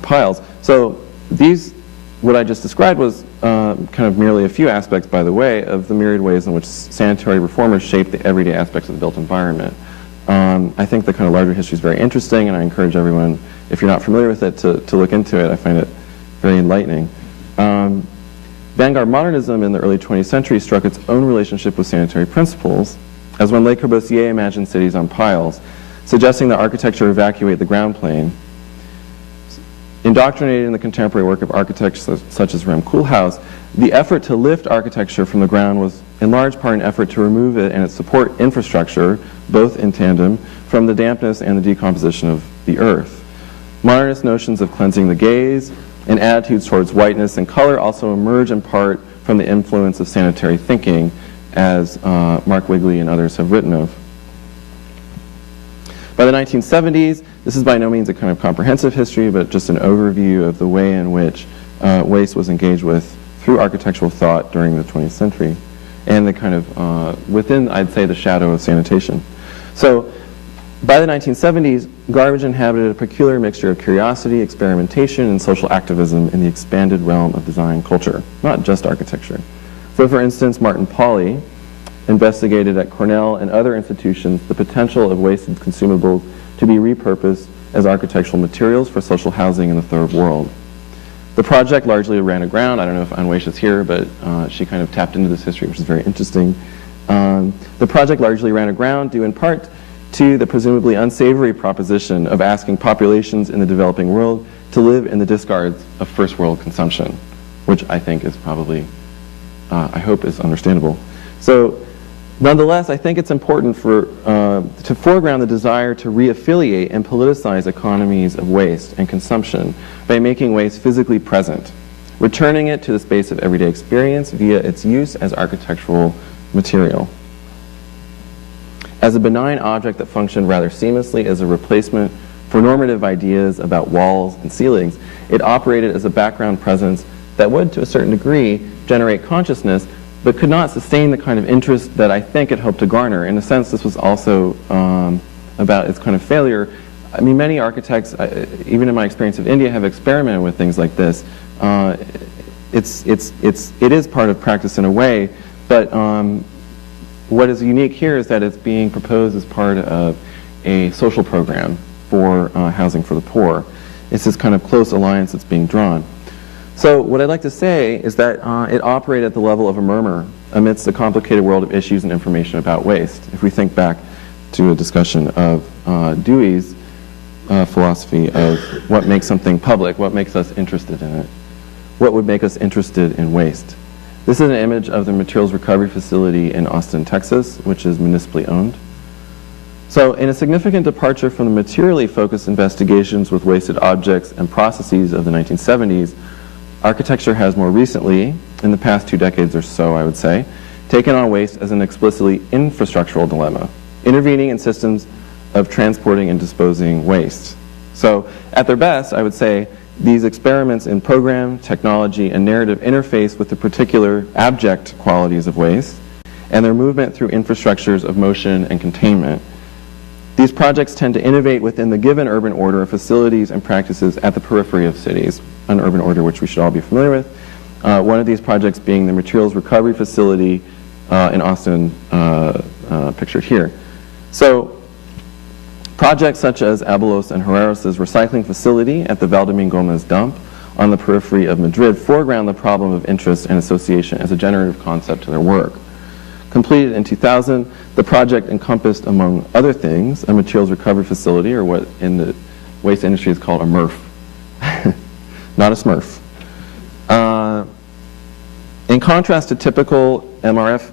piles. So these, what I just described was kind of merely a few aspects, by the way, of the myriad ways in which sanitary reformers shape the everyday aspects of the built environment. I think the kind of larger history is very interesting, and I encourage everyone, if you're not familiar with it, to look into it. I find it very enlightening. Vanguard modernism in the early 20th century struck its own relationship with sanitary principles, as when Le Corbusier imagined cities on piles, suggesting that architecture evacuate the ground plane. Indoctrinated in the contemporary work of architects such as Rem Koolhaas, the effort to lift architecture from the ground was in large part an effort to remove it and its support infrastructure, both in tandem, from the dampness and the decomposition of the earth. Modernist notions of cleansing the gaze and attitudes towards whiteness and color also emerge in part from the influence of sanitary thinking as Mark Wigley and others have written of. By the 1970s, this is by no means a kind of comprehensive history, but just an overview of the way in which waste was engaged with through architectural thought during the 20th century, and the kind of within, I'd say, the shadow of sanitation. So by the 1970s, garbage inhabited a peculiar mixture of curiosity, experimentation, and social activism in the expanded realm of design culture, not just architecture. So for instance, Martin Pauly investigated at Cornell and other institutions the potential of wasted consumables to be repurposed as architectural materials for social housing in the Third World. The project largely ran aground. I don't know if Anweish is here, but she kind of tapped into this history, which is very interesting. The project largely ran aground due in part to the presumably unsavory proposition of asking populations in the developing world to live in the discards of first world consumption, which I think is probably, I hope is understandable. So nonetheless, I think it's important to foreground the desire to reaffiliate and politicize economies of waste and consumption by making waste physically present, returning it to the space of everyday experience via its use as architectural material. As a benign object that functioned rather seamlessly as a replacement for normative ideas about walls and ceilings, it operated as a background presence that would, to a certain degree, generate consciousness, but could not sustain the kind of interest that I think it hoped to garner. In a sense, this was also about its kind of failure. I mean, many architects, even in my experience of India, have experimented with things like this. It is part of practice in a way, but what is unique here is that it's being proposed as part of a social program for housing for the poor. It's this kind of close alliance that's being drawn. So what I'd like to say is that it operated at the level of a murmur amidst a complicated world of issues and information about waste. If we think back to a discussion of Dewey's philosophy of what makes something public, what makes us interested in it, what would make us interested in waste. This is an image of the materials recovery facility in Austin, Texas, which is municipally owned. So in a significant departure from the materially focused investigations with wasted objects and processes of the 1970s, architecture has more recently, in the past 2 decades or so, I would say, taken on waste as an explicitly infrastructural dilemma, intervening in systems of transporting and disposing waste. So at their best, I would say, these experiments in program, technology, and narrative interface with the particular abject qualities of waste and their movement through infrastructures of motion and containment. These projects tend to innovate within the given urban order of facilities and practices at the periphery of cities, an urban order which we should all be familiar with. One of these projects being the materials recovery facility in Austin, pictured here. So projects such as Abelos and Herreros' recycling facility at the Valdemín Gómez dump on the periphery of Madrid foreground the problem of interest and association as a generative concept to their work. Completed in 2000, the project encompassed, among other things, a materials recovery facility, or what in the waste industry is called a MRF, not a Smurf. In contrast to typical MRF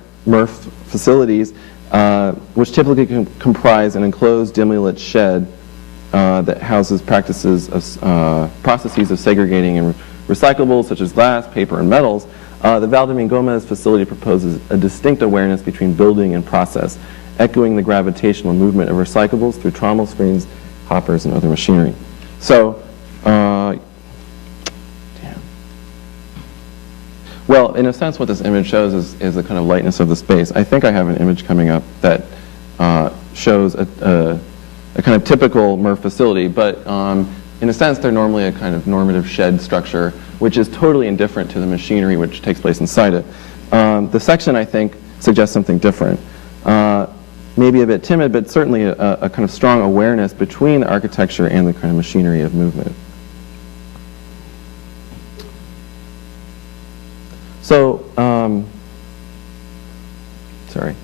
facilities, which typically comprise an enclosed, dimly lit shed that houses processes of segregating and recyclables such as glass, paper, and metals, the Valdemín Gómez facility proposes a distinct awareness between building and process, echoing the gravitational movement of recyclables through trommel screens, hoppers, and other machinery. So, well, in a sense, what this image shows is the kind of lightness of the space. I think I have an image coming up that shows a kind of typical MRF facility, but in a sense, they're normally a kind of normative shed structure, which is totally indifferent to the machinery which takes place inside it. The section, I think, suggests something different. Maybe a bit timid, but certainly a kind of strong awareness between the architecture and the kind of machinery of movement. So, sorry.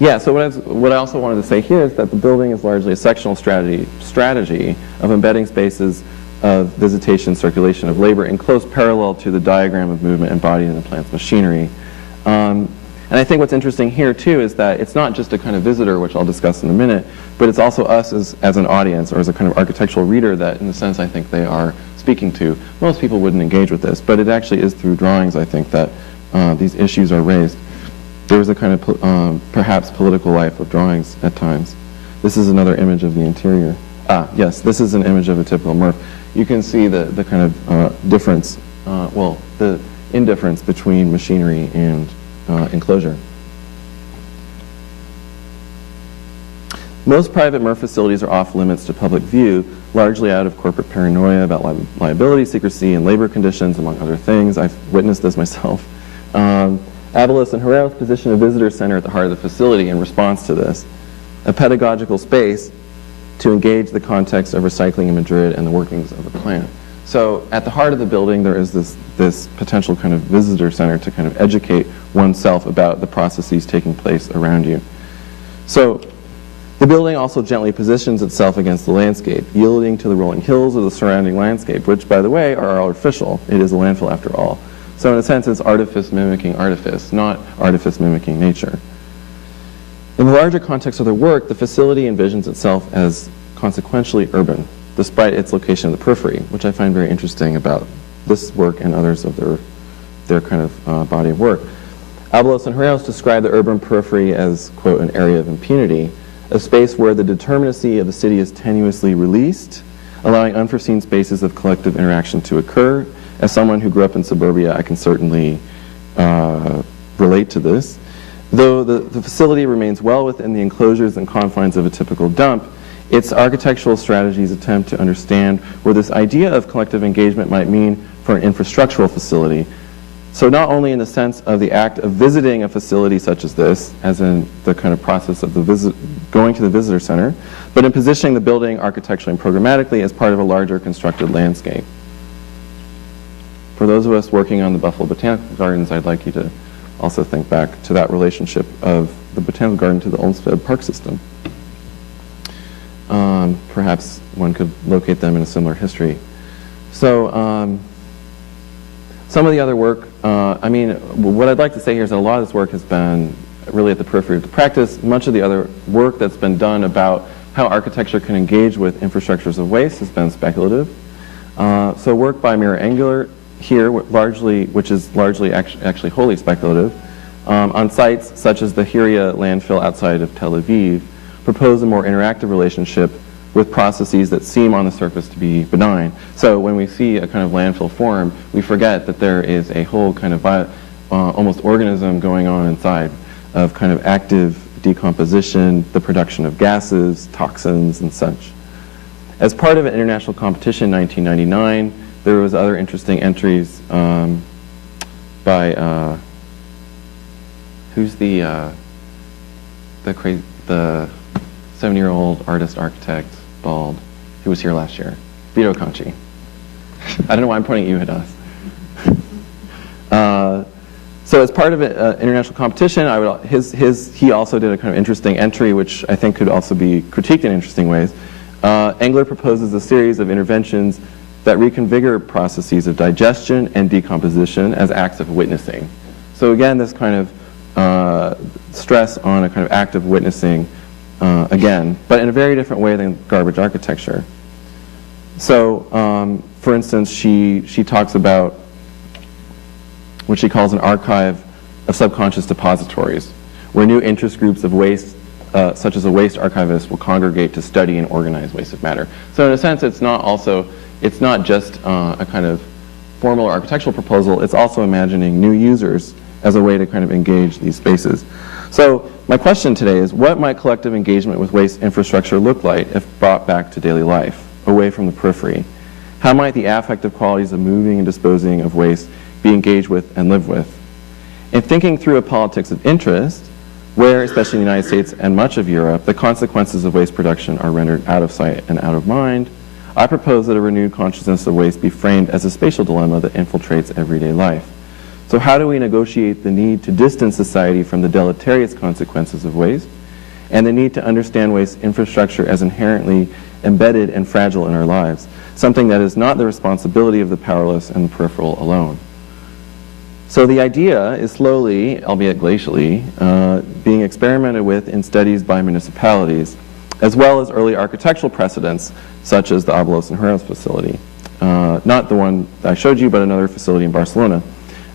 Yeah, so what I also wanted to say here is that the building is largely a sectional strategy of embedding spaces of visitation, circulation of labor in close parallel to the diagram of movement embodied in the plant's machinery. And I think what's interesting here too is that it's not just a kind of visitor, which I'll discuss in a minute, but it's also us as an audience or as a kind of architectural reader that in a sense I think they are speaking to, most people wouldn't engage with this, but it actually is through drawings, I think, that these issues are raised. There is a kind of perhaps political life of drawings at times. This is another image of the interior. Yes, this is an image of a typical MRF. You can see the kind of difference, well, the indifference between machinery and enclosure. Most private MRF facilities are off limits to public view, largely out of corporate paranoia about liability, secrecy, and labor conditions, among other things. I've witnessed this myself. Abelos and Herreros position a visitor center at the heart of the facility in response to this, a pedagogical space to engage the context of recycling in Madrid and the workings of the plant. So at the heart of the building, there is this potential kind of visitor center to kind of educate oneself about the processes taking place around you. So the building also gently positions itself against the landscape, yielding to the rolling hills of the surrounding landscape, which, by the way, are artificial. It is a landfill after all. So in a sense, it's artifice mimicking artifice, not artifice mimicking nature. In the larger context of their work, the facility envisions itself as consequentially urban, despite its location in the periphery, which I find very interesting about this work and others of their kind of body of work. Abelos and Herreros describe the urban periphery as, quote, an area of impunity, a space where the determinacy of the city is tenuously released, allowing unforeseen spaces of collective interaction to occur. As someone who grew up in suburbia, I can certainly relate to this. Though the facility remains well within the enclosures and confines of a typical dump, its architectural strategies attempt to understand where this idea of collective engagement might mean for an infrastructural facility. So not only in the sense of the act of visiting a facility such as this, as in the kind of process of going to the visitor center, but in positioning the building architecturally and programmatically as part of a larger constructed landscape. For those of us working on the Buffalo Botanical Gardens, I'd like you to also think back to that relationship of the Botanical Garden to the Olmsted Park system. Perhaps one could locate them in a similar history. So some of the other work, I mean, what I'd like to say here is that a lot of this work has been really at the periphery of the practice. Much of the other work that's been done about how architecture can engage with infrastructures of waste has been speculative. So work by Mira Engler here, which is largely actually wholly speculative, on sites such as the Hiria landfill outside of Tel Aviv, propose a more interactive relationship with processes that seem on the surface to be benign. So when we see a kind of landfill form, we forget that there is a whole kind of almost organism going on inside of kind of active decomposition, the production of gases, toxins, and such. As part of an international competition in 1999, there was other interesting entries by who's the 70-year-old artist architect, bald, who was here last year, Vito Conchi. I don't know why I'm pointing at you, Hadas. So as part of an international competition, he also did a kind of interesting entry, which I think could also be critiqued in interesting ways. Engler proposes a series of interventions that reconfigure processes of digestion and decomposition as acts of witnessing. So again, this kind of stress on a kind of act of witnessing again, but in a very different way than garbage architecture. So, for instance, she talks about what she calls an archive of subconscious depositories, where new interest groups of waste, such as a waste archivist, will congregate to study and organize waste of matter. So in a sense, it's not just a kind of formal architectural proposal, it's also imagining new users as a way to kind of engage these spaces. So my question today is, what might collective engagement with waste infrastructure look like if brought back to daily life, away from the periphery? How might the affective qualities of moving and disposing of waste be engaged with and lived with? In thinking through a politics of interest, where, especially in the United States and much of Europe, the consequences of waste production are rendered out of sight and out of mind, I propose that a renewed consciousness of waste be framed as a spatial dilemma that infiltrates everyday life. So how do we negotiate the need to distance society from the deleterious consequences of waste and the need to understand waste infrastructure as inherently embedded and fragile in our lives, something that is not the responsibility of the powerless and the peripheral alone? So the idea is slowly, albeit glacially, being experimented with in studies by municipalities, as well as early architectural precedents, such as the Abelos and Herreros facility. not the one that I showed you, but another facility in Barcelona.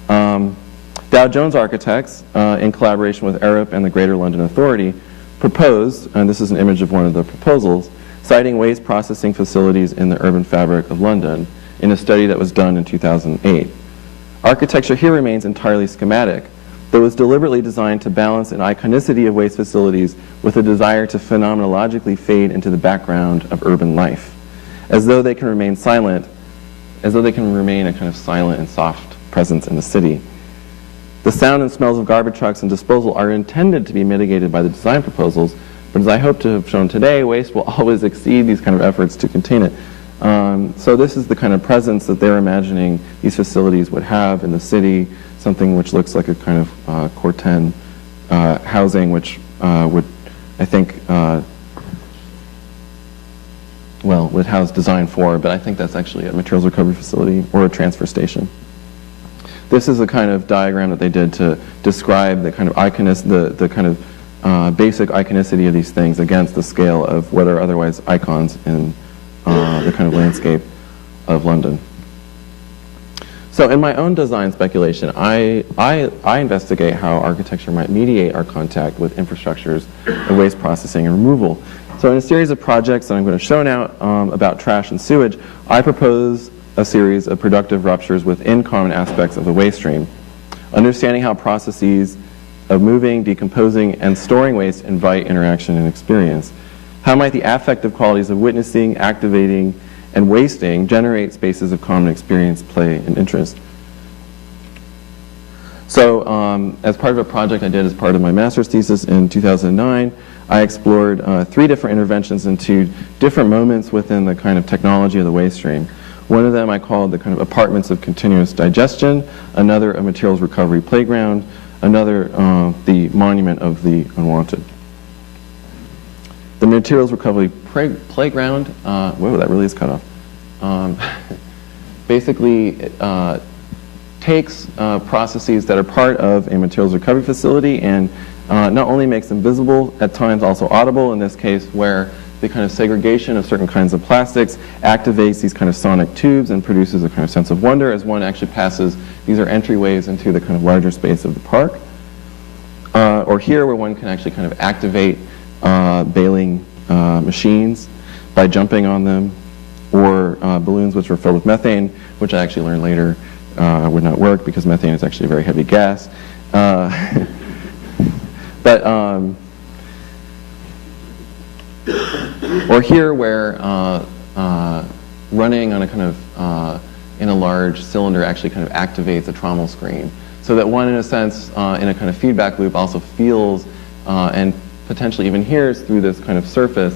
Dow Jones Architects, in collaboration with Arup and the Greater London Authority, proposed, and this is an image of one of the proposals, citing waste processing facilities in the urban fabric of London in a study that was done in 2008. Architecture here remains entirely schematic, though was deliberately designed to balance an iconicity of waste facilities with a desire to phenomenologically fade into the background of urban life, as though they can remain silent, as though they can remain a kind of silent and soft presence in the city. The sound and smells of garbage trucks and disposal are intended to be mitigated by the design proposals, but as I hope to have shown today, waste will always exceed these kind of efforts to contain it. So this is the kind of presence that they're imagining these facilities would have in the city, something which looks like a kind of Corten housing, which would, I think, well, would house Design 4, but I think that's actually a materials recovery facility or a transfer station. This is a kind of diagram that they did to describe the kind of the kind of basic iconicity of these things against the scale of what are otherwise icons in the kind of landscape of London. So in my own design speculation, I investigate how architecture might mediate our contact with infrastructures of waste processing and removal. So in a series of projects that I'm going to show now about trash and sewage, I propose a series of productive ruptures within common aspects of the waste stream, understanding how processes of moving, decomposing, and storing waste invite interaction and experience. How might the affective qualities of witnessing, activating, and wasting generate spaces of common experience, play, and interest? So as part of a project I did as part of my master's thesis in 2009, I explored 3 different interventions into different moments within the kind of technology of the waste stream. One of them I called the kind of apartments of continuous digestion, another a materials recovery playground, another the monument of the unwanted. The materials recovery playground, whoa, that really is cut off. Basically, takes processes that are part of a materials recovery facility and not only makes them visible, at times also audible, in this case where the kind of segregation of certain kinds of plastics activates these kind of sonic tubes and produces a kind of sense of wonder as one actually passes. These are entryways into the kind of larger space of the park. Or here where one can actually kind of activate baling machines by jumping on them, or balloons which were filled with methane, which I actually learned later would not work because methane is actually a very heavy gas. Or here where running on a kind of in a large cylinder actually kind of activates a trommel screen, so that one in a sense in a kind of feedback loop also feels and potentially even hears through this kind of surface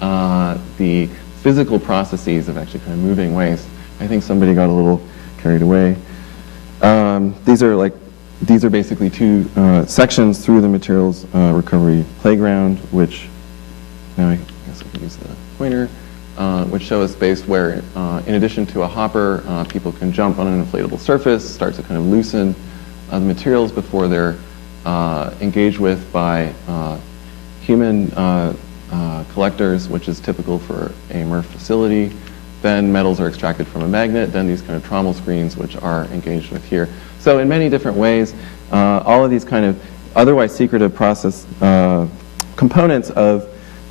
the physical processes of actually kind of moving waste. I think somebody got a little carried away. These are basically 2 sections through the materials recovery playground, which now I guess I can use the pointer, which show a space where, in addition to a hopper, people can jump on an inflatable surface, start to kind of loosen the materials before they're engaged with by human collectors, which is typical for a MRF facility. Then metals are extracted from a magnet, then these kind of trommel screens, which are engaged with here. So in many different ways, all of these kind of otherwise secretive process components of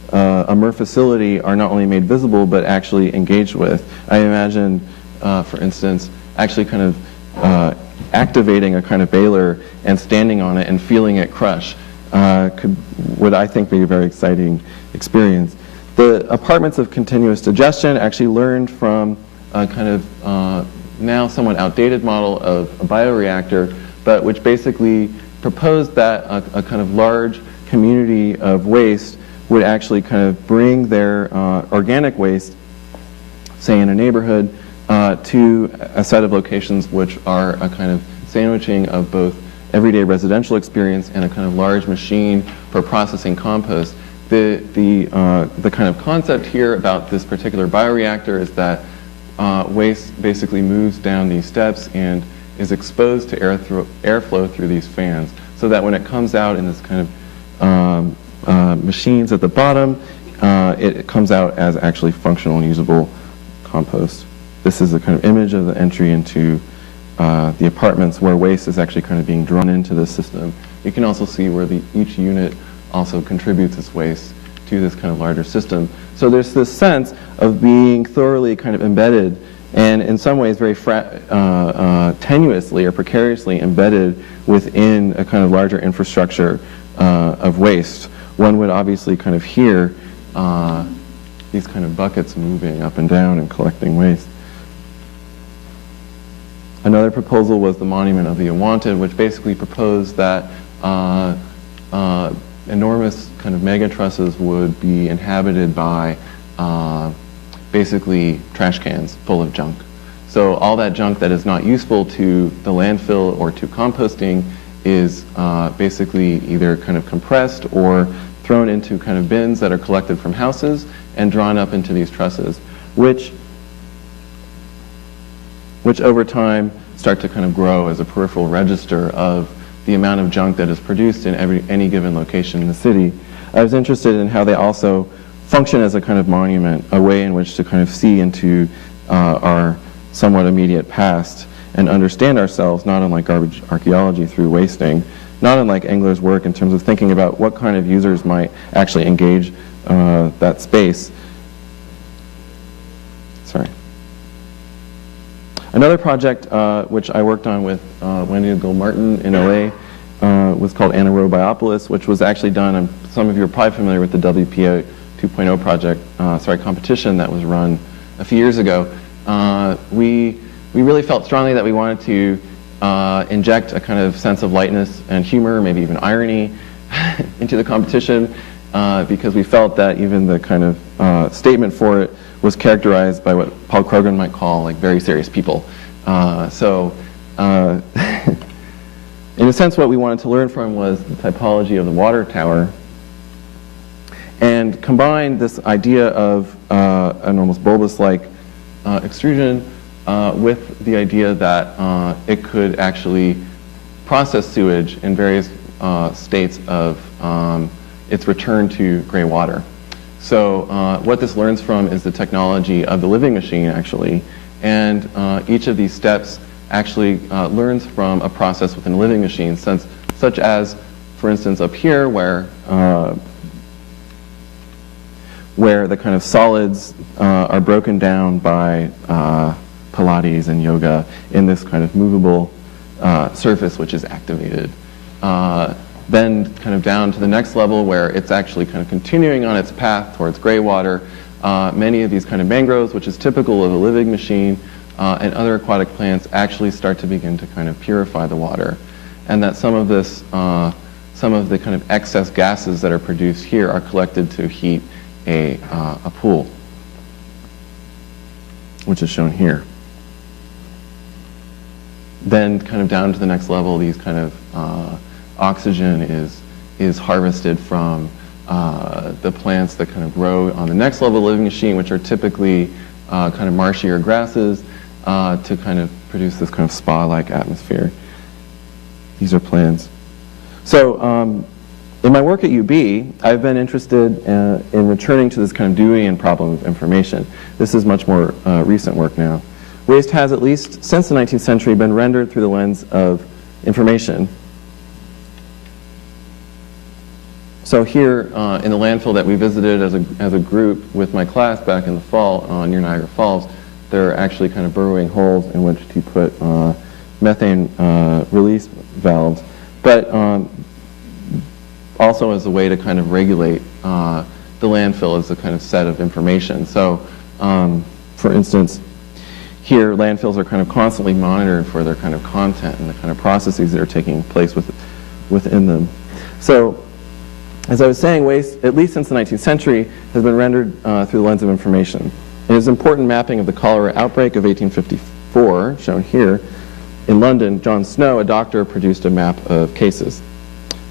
a MRF facility are not only made visible, but actually engaged with. I imagine, for instance, actually kind of activating a kind of baler and standing on it and feeling it crush would, I think, be a very exciting experience. The apartments of continuous digestion actually learned from a kind of now somewhat outdated model of a bioreactor, but which basically proposed that a kind of large community of waste would actually kind of bring their organic waste, say in a neighborhood, to a set of locations which are a kind of sandwiching of both everyday residential experience and a kind of large machine for processing compost. The kind of concept here about this particular bioreactor is that waste basically moves down these steps and is exposed to airflow through these fans, so that when it comes out in this kind of machines at the bottom, it comes out as actually functional and usable compost. this is a kind of image of the entry into the apartments where waste is actually kind of being drawn into this system. You can also see where each unit also contributes its waste to this kind of larger system. So there's this sense of being thoroughly kind of embedded and in some ways very tenuously or precariously embedded within a kind of larger infrastructure of waste. One would obviously kind of hear these kind of buckets moving up and down and collecting waste. Another proposal was the Monument of the Unwanted, which basically proposed that enormous kind of mega trusses would be inhabited by basically trash cans full of junk. So all that junk that is not useful to the landfill or to composting is basically either kind of compressed or thrown into kind of bins that are collected from houses and drawn up into these trusses, which over time start to kind of grow as a peripheral register of the amount of junk that is produced in any given location in the city. I was interested in how they also function as a kind of monument, a way in which to kind of see into our somewhat immediate past and understand ourselves, not unlike garbage archaeology through wasting, not unlike Engler's work in terms of thinking about what kind of users might actually engage that space. Sorry. Another project which I worked on with Wendy Gould-Martin in LA was called Anaerobiopolis, which was actually done, some of you are probably familiar with the WPO 2.0 project, competition that was run a few years ago. We really felt strongly that we wanted to inject a kind of sense of lightness and humor, maybe even irony, into the competition, because we felt that even the kind of statement for it was characterized by what Paul Krogan might call like very serious people. In a sense, what we wanted to learn from was the typology of the water tower and combine this idea of an almost bulbous-like extrusion with the idea that it could actually process sewage in various states of its return to gray water. So what this learns from is the technology of the living machine, actually, and each of these steps actually learns from a process within a living machine, such as, for instance, up here, where the kind of solids are broken down by Pilates and yoga in this kind of movable surface which is activated. Then kind of down to the next level where it's actually kind of continuing on its path towards gray water. Many of these kind of mangroves, which is typical of a living machine, and other aquatic plants actually start to begin to kind of purify the water. And that some of this, some of the kind of excess gases that are produced here are collected to heat a pool, which is shown here. Then kind of down to the next level, these kind of oxygen is harvested from the plants that kind of grow on the next level of the living machine, which are typically kind of marshier grasses, to kind of produce this kind of spa-like atmosphere. These are plants. So in my work at UB, I've been interested in returning to this kind of Deweyan problem of information. This is much more recent work now. Waste has, at least since the 19th century, been rendered through the lens of information. So here in the landfill that we visited as a group with my class back in the fall near Niagara Falls, there are actually kind of burrowing holes in which to put methane release valves, but also as a way to kind of regulate the landfill as a kind of set of information. So for instance, here landfills are kind of constantly monitored for their kind of content and the kind of processes that are taking place within them. So as I was saying, waste, at least since the 19th century, has been rendered through the lens of information. In his important mapping of the cholera outbreak of 1854, shown here, in London, John Snow, a doctor, produced a map of cases.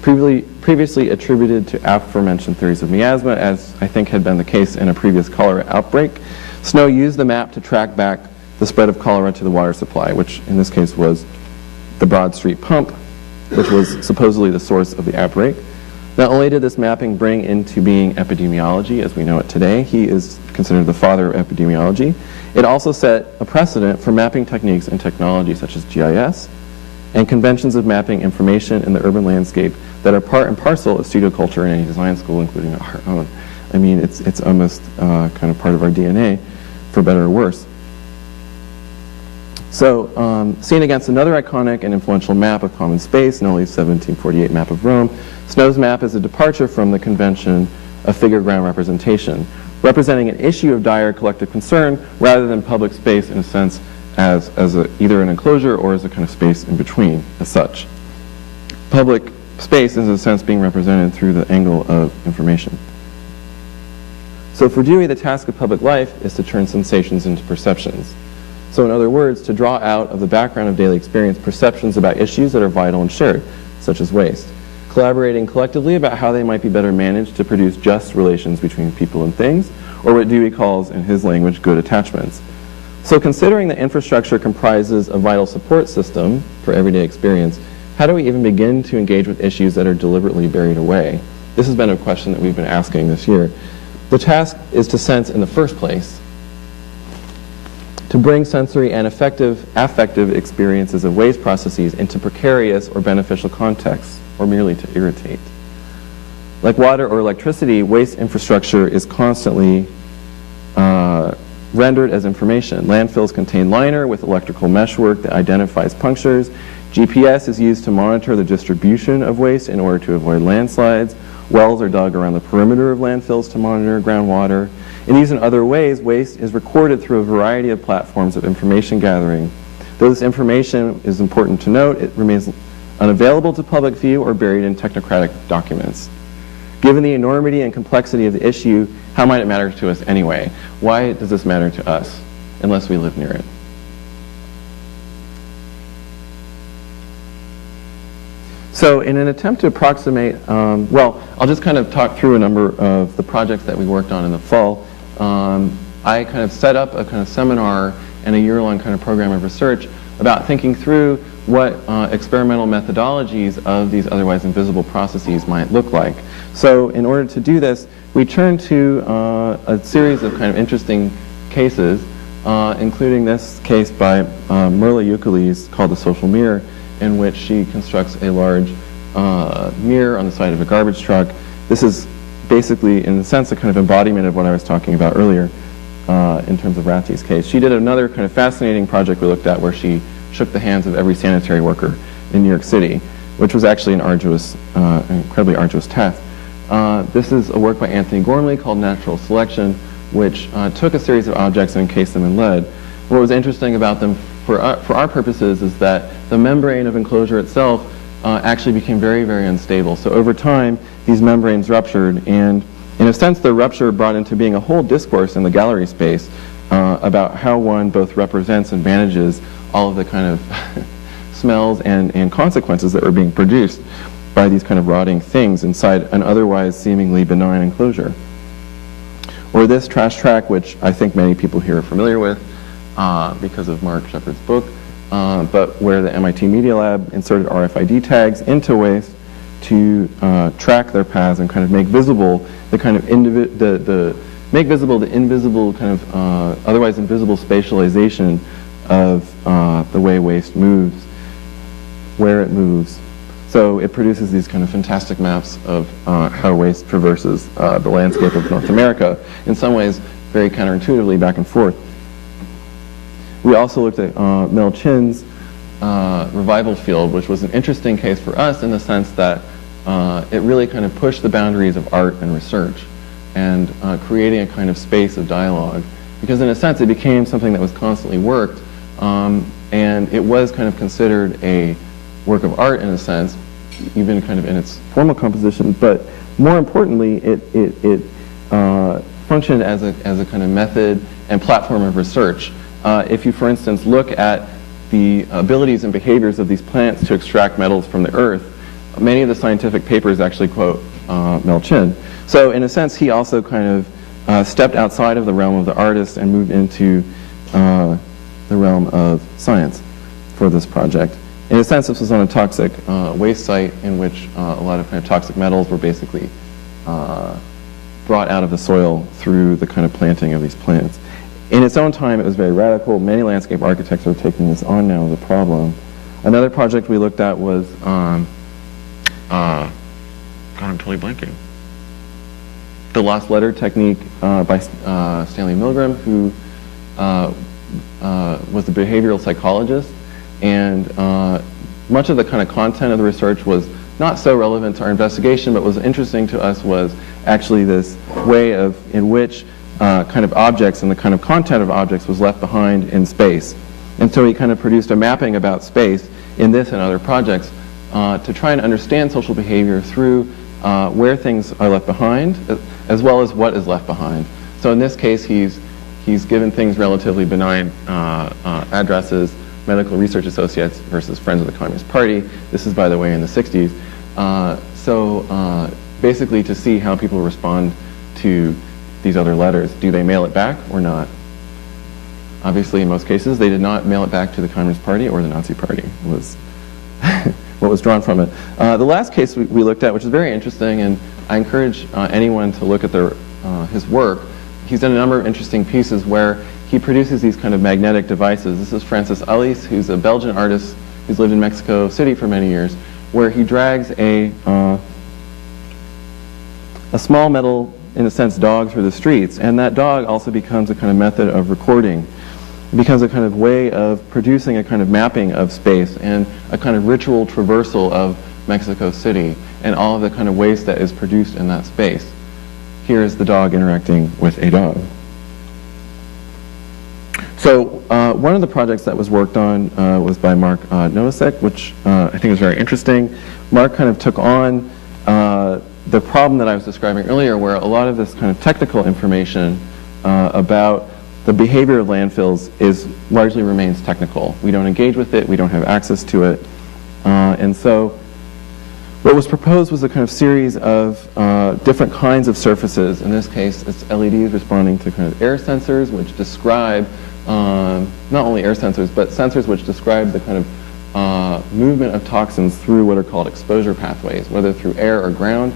Previously attributed to aforementioned theories of miasma, as I think had been the case in a previous cholera outbreak, Snow used the map to track back the spread of cholera to the water supply, which in this case was the Broad Street pump, which was supposedly the source of the outbreak. Not only did this mapping bring into being epidemiology as we know it today, he is considered the father of epidemiology, it also set a precedent for mapping techniques and technology such as GIS and conventions of mapping information in the urban landscape that are part and parcel of studio culture in any design school, including our own. I mean, it's almost kind of part of our DNA, for better or worse. So, seen against another iconic and influential map of common space, Nolli's 1748 map of Rome, Snow's map is a departure from the convention of figure ground representation, representing an issue of dire collective concern rather than public space in a sense as either an enclosure or as a kind of space in between as such. Public space is in a sense being represented through the angle of information. So for Dewey, the task of public life is to turn sensations into perceptions. So in other words, to draw out of the background of daily experience perceptions about issues that are vital and shared, such as waste, collaborating collectively about how they might be better managed to produce just relations between people and things, or what Dewey calls, in his language, good attachments. So considering that infrastructure comprises a vital support system for everyday experience, how do we even begin to engage with issues that are deliberately buried away? This has been a question that we've been asking this year. The task is to sense in the first place, to bring sensory and affective experiences of waste processes into precarious or beneficial contexts, or merely to irritate. Like water or electricity, waste infrastructure is constantly rendered as information. Landfills contain liner with electrical meshwork that identifies punctures. GPS is used to monitor the distribution of waste in order to avoid landslides. Wells are dug around the perimeter of landfills to monitor groundwater. In these and other ways, waste is recorded through a variety of platforms of information gathering. Though this information is important to note, it remains unavailable to public view or buried in technocratic documents. Given the enormity and complexity of the issue, how might it matter to us anyway? Why does this matter to us, unless we live near it? So in an attempt to approximate, well, I'll just kind of talk through a number of the projects that we worked on in the fall. I kind of set up a kind of seminar and a year-long kind of program of research about thinking through what experimental methodologies of these otherwise invisible processes might look like. So in order to do this, we turned to a series of kind of interesting cases, including this case by Merla Euclides called The Social Mirror, in which she constructs a large mirror on the side of a garbage truck. This is basically, in a sense, a kind of embodiment of what I was talking about earlier in terms of Ratzi's case. She did another kind of fascinating project we looked at where she shook the hands of every sanitary worker in New York City, which was actually an arduous, incredibly arduous task. This is a work by Antony Gormley called Natural Selection, which took a series of objects and encased them in lead. What was interesting about them for our purposes is that the membrane of enclosure itself actually became very, very unstable. So over time, these membranes ruptured, and in a sense, the rupture brought into being a whole discourse in the gallery space about how one both represents and manages all of the kind of smells and consequences that were being produced by these kind of rotting things inside an otherwise seemingly benign enclosure. Or this trash track, which I think many people here are familiar with because of Mark Shepard's book, but where the MIT Media Lab inserted RFID tags into waste to track their paths and kind of make visible the kind of make visible the invisible kind of otherwise invisible spatialization of the way waste moves, where it moves. So it produces these kind of fantastic maps of how waste traverses the landscape of North America, in some ways very counterintuitively back and forth. We also looked at Mel Chin's revival field, which was an interesting case for us in the sense that it really kind of pushed the boundaries of art and research and creating a kind of space of dialogue. Because in a sense, it became something that was constantly worked, and it was kind of considered a work of art in a sense, even kind of in its formal composition, but more importantly, it functioned as a kind of method and platform of research. If you, for instance, look at the abilities and behaviors of these plants to extract metals from the earth, many of the scientific papers actually quote Mel Chin. So in a sense, he also kind of stepped outside of the realm of the artist and moved into the realm of science for this project. In a sense, this was on a toxic waste site in which a lot of kind of toxic metals were basically brought out of the soil through the kind of planting of these plants. In its own time, it was very radical. Many landscape architects are taking this on now as a problem. Another project we looked at was, God, I'm totally blanking. The lost letter technique by Stanley Milgram, who was a behavioral psychologist. And much of the kind of content of the research was not so relevant to our investigation, but what was interesting to us was actually this way in which kind of objects and the kind of content of objects was left behind in space. And so he kind of produced a mapping about space in this and other projects to try and understand social behavior through where things are left behind, as well as what is left behind. So in this case, he's given things relatively benign addresses, medical research associates versus Friends of the Communist Party. This is, by the way, in the 60s. So basically to see how people respond to these other letters. Do they mail it back or not? Obviously, in most cases, they did not mail it back to the Communist Party or the Nazi Party, was what was drawn from it. The last case we looked at, which is very interesting, and I encourage anyone to look at his work. He's done a number of interesting pieces where he produces these kind of magnetic devices. This is Francis Alice, who's a Belgian artist who's lived in Mexico City for many years, where he drags a small metal, in a sense, dog through the streets, and that dog also becomes a kind of method of recording. It becomes a kind of way of producing a kind of mapping of space and a kind of ritual traversal of Mexico City and all of the kind of waste that is produced in that space. Here is the dog interacting with a dog. So one of the projects that was worked on was by Mark Nosek, which I think is very interesting. Mark kind of took on the problem that I was describing earlier, where a lot of this kind of technical information about the behavior of landfills largely remains technical. We don't engage with it, we don't have access to it. And so what was proposed was a kind of series of different kinds of surfaces. In this case, it's LEDs responding to kind of air sensors, which describe not only air sensors, but sensors which describe the kind of movement of toxins through what are called exposure pathways, whether through air or ground,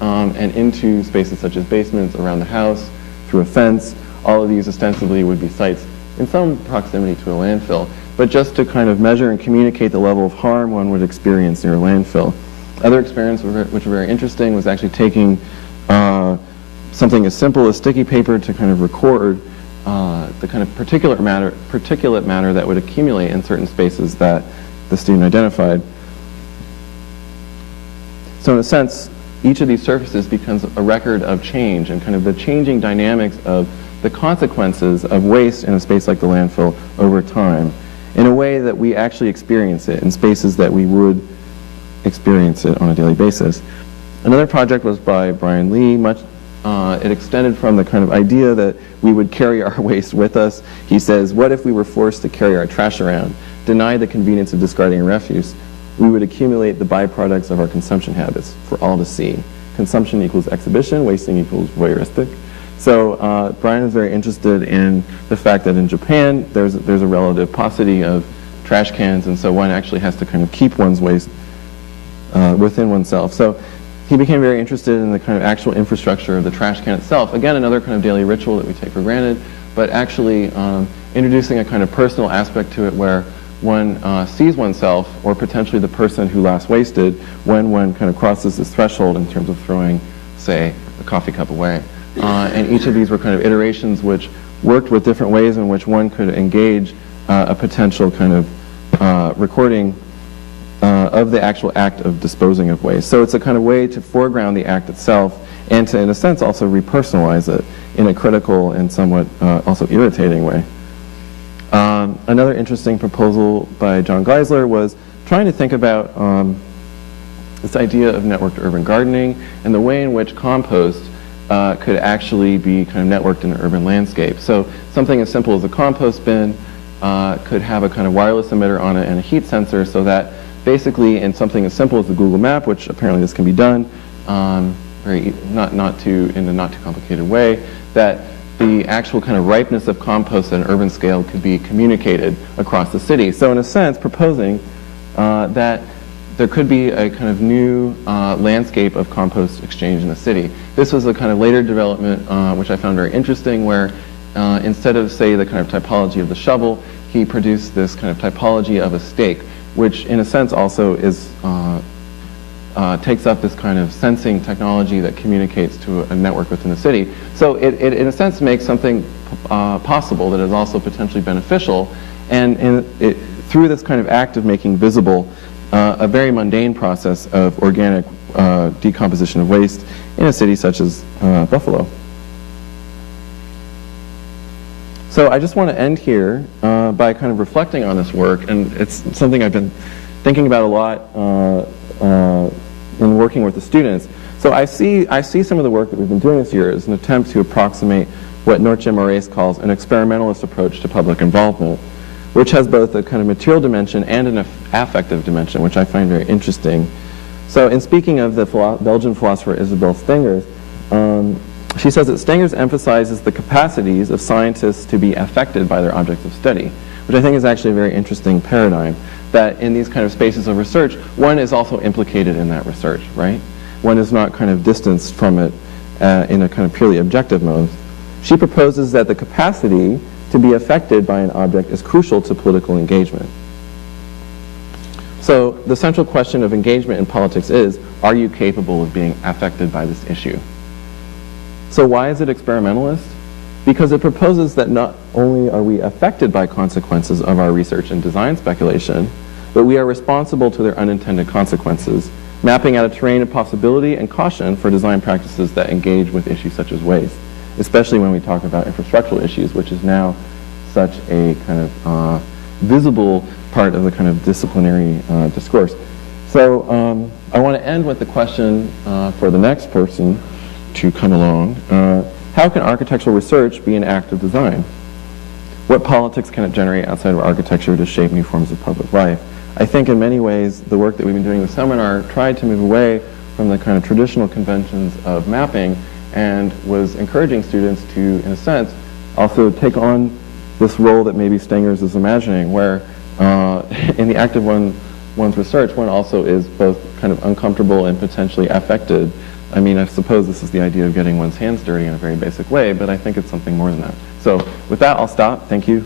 and into spaces such as basements, around the house, through a fence. All of these ostensibly would be sites in some proximity to a landfill, but just to kind of measure and communicate the level of harm one would experience near a landfill. Other experiments which were very interesting was actually taking something as simple as sticky paper to kind of record the kind of particulate matter that would accumulate in certain spaces that the student identified. So in a sense, each of these surfaces becomes a record of change and kind of the changing dynamics of the consequences of waste in a space like the landfill over time, in a way that we actually experience it in spaces that we would experience it on a daily basis. Another project was by Brian Lee. It extended from the kind of idea that we would carry our waste with us. He says, what if we were forced to carry our trash around, deny the convenience of discarding refuse? We would accumulate the byproducts of our consumption habits for all to see. Consumption equals exhibition, wasting equals voyeuristic. So Brian is very interested in the fact that in Japan there's a relative paucity of trash cans, and so one actually has to kind of keep one's waste within oneself. So he became very interested in the kind of actual infrastructure of the trash can itself. Again, another kind of daily ritual that we take for granted, but actually introducing a kind of personal aspect to it where one sees oneself, or potentially the person who last wasted, when one kind of crosses this threshold in terms of throwing, say, a coffee cup away. And each of these were kind of iterations which worked with different ways in which one could engage a potential kind of recording of the actual act of disposing of waste. So it's a kind of way to foreground the act itself and to, in a sense, also repersonalize it in a critical and somewhat also irritating way. Another interesting proposal by John Geisler was trying to think about this idea of networked urban gardening and the way in which compost could actually be kind of networked in an urban landscape. So something as simple as a compost bin could have a kind of wireless emitter on it and a heat sensor, so that basically in something as simple as the Google map, which apparently this can be done in a not too complicated way, that the actual kind of ripeness of compost at an urban scale could be communicated across the city. So in a sense, proposing that there could be a kind of new landscape of compost exchange in the city. This was a kind of later development, which I found very interesting, where instead of, say, the kind of typology of the shovel, he produced this kind of typology of a stake, which in a sense also is takes up this kind of sensing technology that communicates to a network within the city. So it in a sense makes something possible that is also potentially beneficial, and through this kind of act of making visible a very mundane process of organic decomposition of waste in a city such as Buffalo. So I just want to end here by kind of reflecting on this work, and it's something I've been thinking about a lot in working with the students. So I see some of the work that we've been doing this year as an attempt to approximate what Nortje Moraes calls an experimentalist approach to public involvement, which has both a kind of material dimension and an affective dimension, which I find very interesting. So in speaking of the Belgian philosopher Isabel Stengers, she says that Stengers emphasizes the capacities of scientists to be affected by their objects of study, which I think is actually a very interesting paradigm, that in these kind of spaces of research, one is also implicated in that research, right? One is not kind of distanced from it in a kind of purely objective mode. She proposes that the capacity to be affected by an object is crucial to political engagement. So the central question of engagement in politics is, are you capable of being affected by this issue? So why is it experimentalist? Because it proposes that not only are we affected by consequences of our research and design speculation, but we are responsible to their unintended consequences, mapping out a terrain of possibility and caution for design practices that engage with issues such as waste, especially when we talk about infrastructural issues, which is now such a kind of visible part of the kind of disciplinary discourse. So I want to end with the question for the next person to come along. How can architectural research be an act of design? What politics can it generate outside of architecture to shape new forms of public life? I think in many ways the work that we've been doing in the seminar tried to move away from the kind of traditional conventions of mapping and was encouraging students to, in a sense, also take on this role that maybe Stengers is imagining, where in the act of one's research, one also is both kind of uncomfortable and potentially affected. I mean, I suppose this is the idea of getting one's hands dirty in a very basic way, but I think it's something more than that. So with that, I'll stop. Thank you.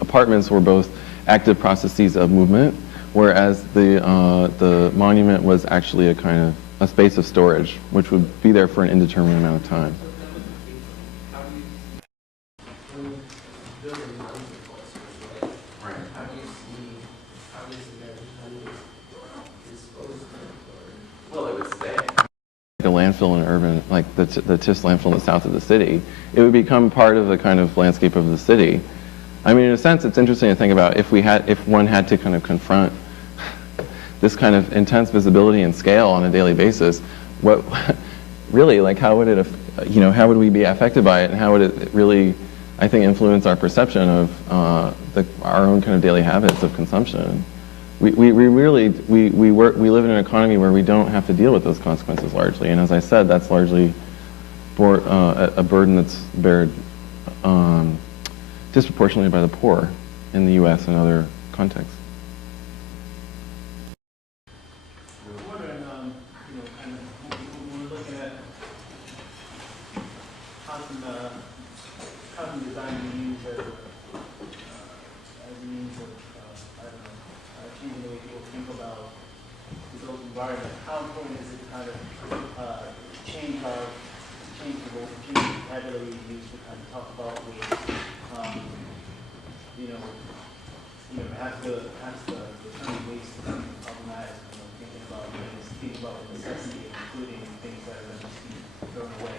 Apartments were both active processes of movement, whereas the monument was actually a kind of a space of storage, which would be there for an indeterminate amount of time. Well, it would stay. Like a landfill in an urban, like the TIS landfill in the south of the city, it would become part of the kind of landscape of the city. I mean, in a sense, it's interesting to think about if one had to kind of confront this kind of intense visibility and scale on a daily basis, what really, like, how would it, how would we be affected by it, and how would it really, I think, influence our perception of our own kind of daily habits of consumption? We live in an economy where we don't have to deal with those consequences largely, and as I said, that's largely a burden that's bared disproportionately by the poor in the U.S. and other contexts. I'm wondering, kind of, when we're looking at how can design be used as a means of, changing the way people think about the built environment, how important is it to kind of change the vocabulary we use to kind of talk about waste? Perhaps the term waste is problematic, thinking about the necessity of including things that are just being thrown away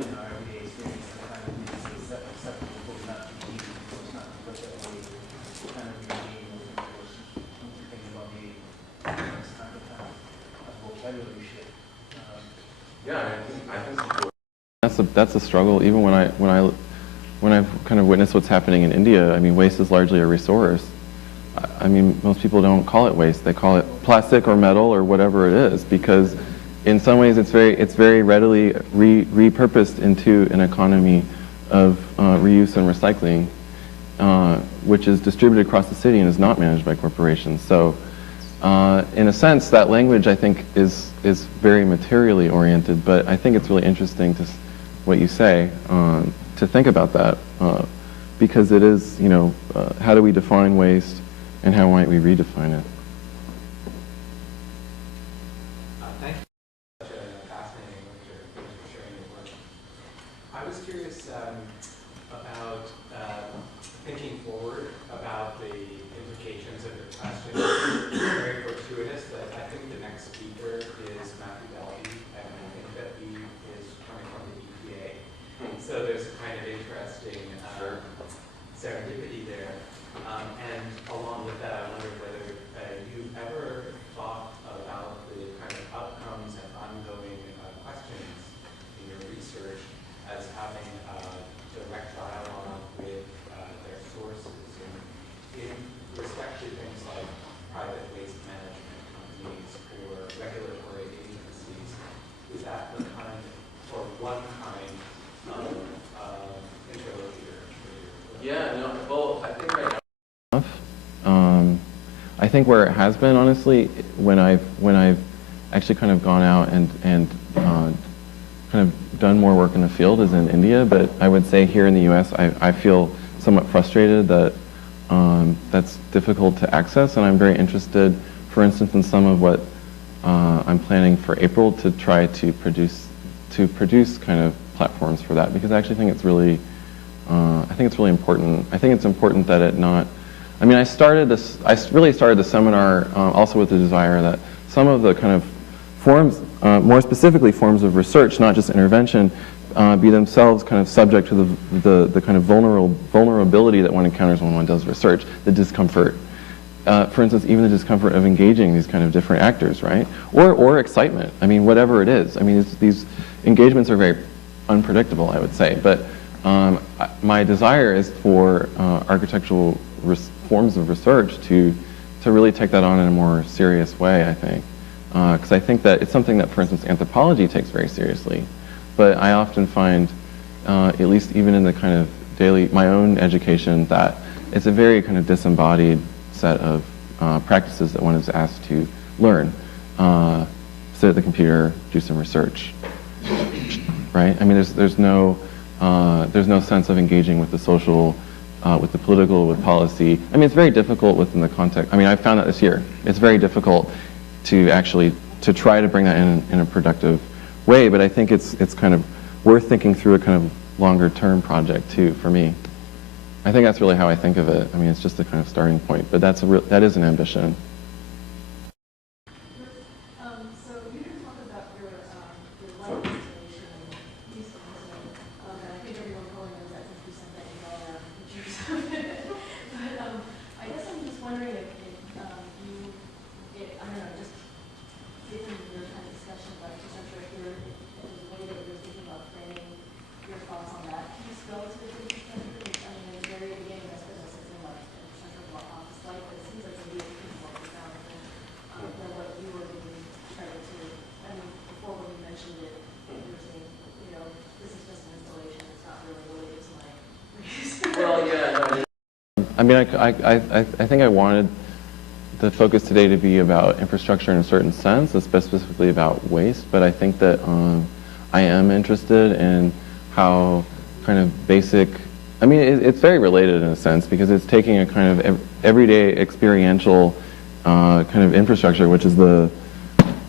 in our everyday experience, and kind of is acceptable but not to be used, so it's not such a kind of regime with those thinking about the next time to kind of vocabulary shift. Yeah, I think that's a struggle. Even when I've kind of witnessed what's happening in India, I mean, waste is largely a resource. I mean, most people don't call it waste; they call it plastic or metal or whatever it is, because in some ways it's very readily repurposed into an economy of reuse and recycling, which is distributed across the city and is not managed by corporations. So, in a sense, that language I think is very materially oriented. But I think it's really interesting to what you say, to think about that, because it is, you know, how do we define waste and how might we redefine it? Thank you for such a fascinating lecture. Thanks for sharing your work. I was curious about thinking forward about the implications of your question. It's very fortuitous that I think the next speaker is Matthew Belby, and I think that he is coming from the EPA. So there's a kind of interesting serendipity there. And along with that, I wondered whether you've ever thought about the kind of outcomes and ongoing questions in your research as having a direct dialogue with their sources in respect to things like private waste management companies or regulatory agencies. Is that the kind or one kind of interlocutor? Yeah, no, well, I think right now. I think where it has been, honestly, when I've actually kind of gone out and kind of done more work in the field is in India, but I would say here in the U.S. I feel somewhat frustrated that that's difficult to access, and I'm very interested, for instance, in some of what I'm planning for April to try to produce kind of platforms for that, because I actually think it's really important. I think it's important that it not. I mean, I really started the seminar also with the desire that some of the kind of forms, more specifically forms of research, not just intervention, be themselves kind of subject to the kind of vulnerability that one encounters when one does research, the discomfort. For instance, even the discomfort of engaging these kind of different actors, right? Or excitement. I mean, whatever it is. I mean, these engagements are very unpredictable, I would say. But my desire is for architectural forms of research to really take that on in a more serious way, I think. Because I think that it's something that, for instance, anthropology takes very seriously. But I often find, at least even in the kind of my own education, that it's a very kind of disembodied set of practices that one is asked to learn. Sit at the computer, do some research, right? I mean, there's no sense of engaging with the social, with the political, with policy. I mean, it's very difficult within the context. I mean, I found that this year. It's very difficult to actually try to bring that in a productive way. But I think it's kind of worth thinking through a kind of longer term project too. For me, I think that's really how I think of it. I mean, it's just a kind of starting point. But that is an ambition. So you didn't talk about your light installation and use of it. And I think everyone probably knows that since we sent that email around pictures of it. But I guess I'm just wondering if I don't know, just given your kind of discussion, like just I'm sure if there's a way that you're thinking about framing your thoughts on that piece relative to the center. I mean, in the very beginning, I suppose I said something like the center of office life, but it seems like maybe it's more profound than what you were really trying to. I mean, before when you mentioned it, you were saying, you know, this is just an installation. It's not really related to my. Well, yeah. I mean, I think I wanted the focus today to be about infrastructure in a certain sense, specifically about waste, but I think that I am interested in how kind of basic, I mean, it's very related in a sense, because it's taking a kind of everyday experiential kind of infrastructure, which is the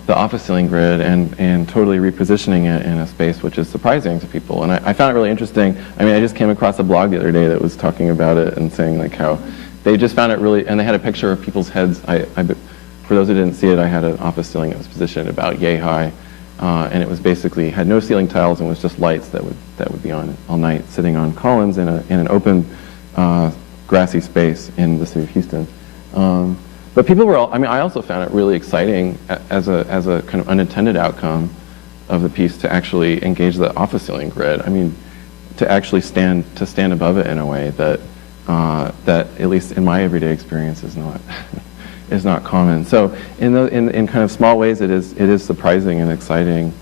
office ceiling grid, and totally repositioning it in a space which is surprising to people. And I found it really interesting. I mean, I just came across a blog the other day that was talking about it and saying like how they just found it really, and they had a picture of people's heads. For those who didn't see it, I had an office ceiling that was positioned about yay high, and it was basically had no ceiling tiles and was just lights that would be on all night, sitting on columns in an open grassy space in the city of Houston. But people were, I mean, I also found it really exciting as a kind of unintended outcome of the piece to actually engage the office ceiling grid. I mean, to actually stand above it in a way that that at least in my everyday experience is not is not common. So in kind of small ways, it is surprising and exciting.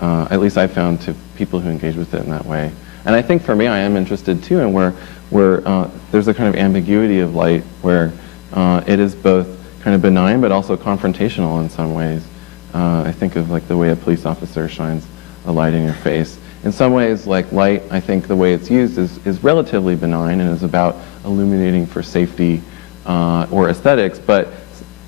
At least I found to people who engage with it in that way. And I think for me, I am interested too in where there's a kind of ambiguity of light where it is both kind of benign but also confrontational in some ways. I think of like the way a police officer shines a light in your face. In some ways, like light, I think the way it's used is relatively benign and is about illuminating for safety or aesthetics, but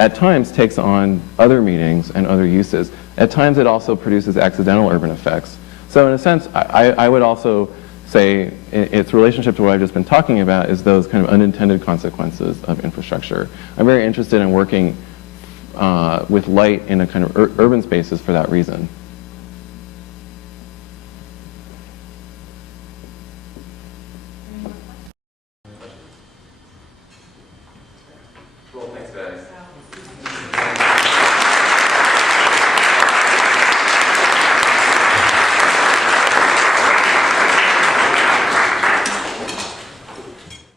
at times takes on other meanings and other uses. At times it also produces accidental urban effects. So in a sense, I would also say its relationship to what I've just been talking about is those kind of unintended consequences of infrastructure. I'm very interested in working with light in a kind of urban spaces for that reason. Well, thanks, guys.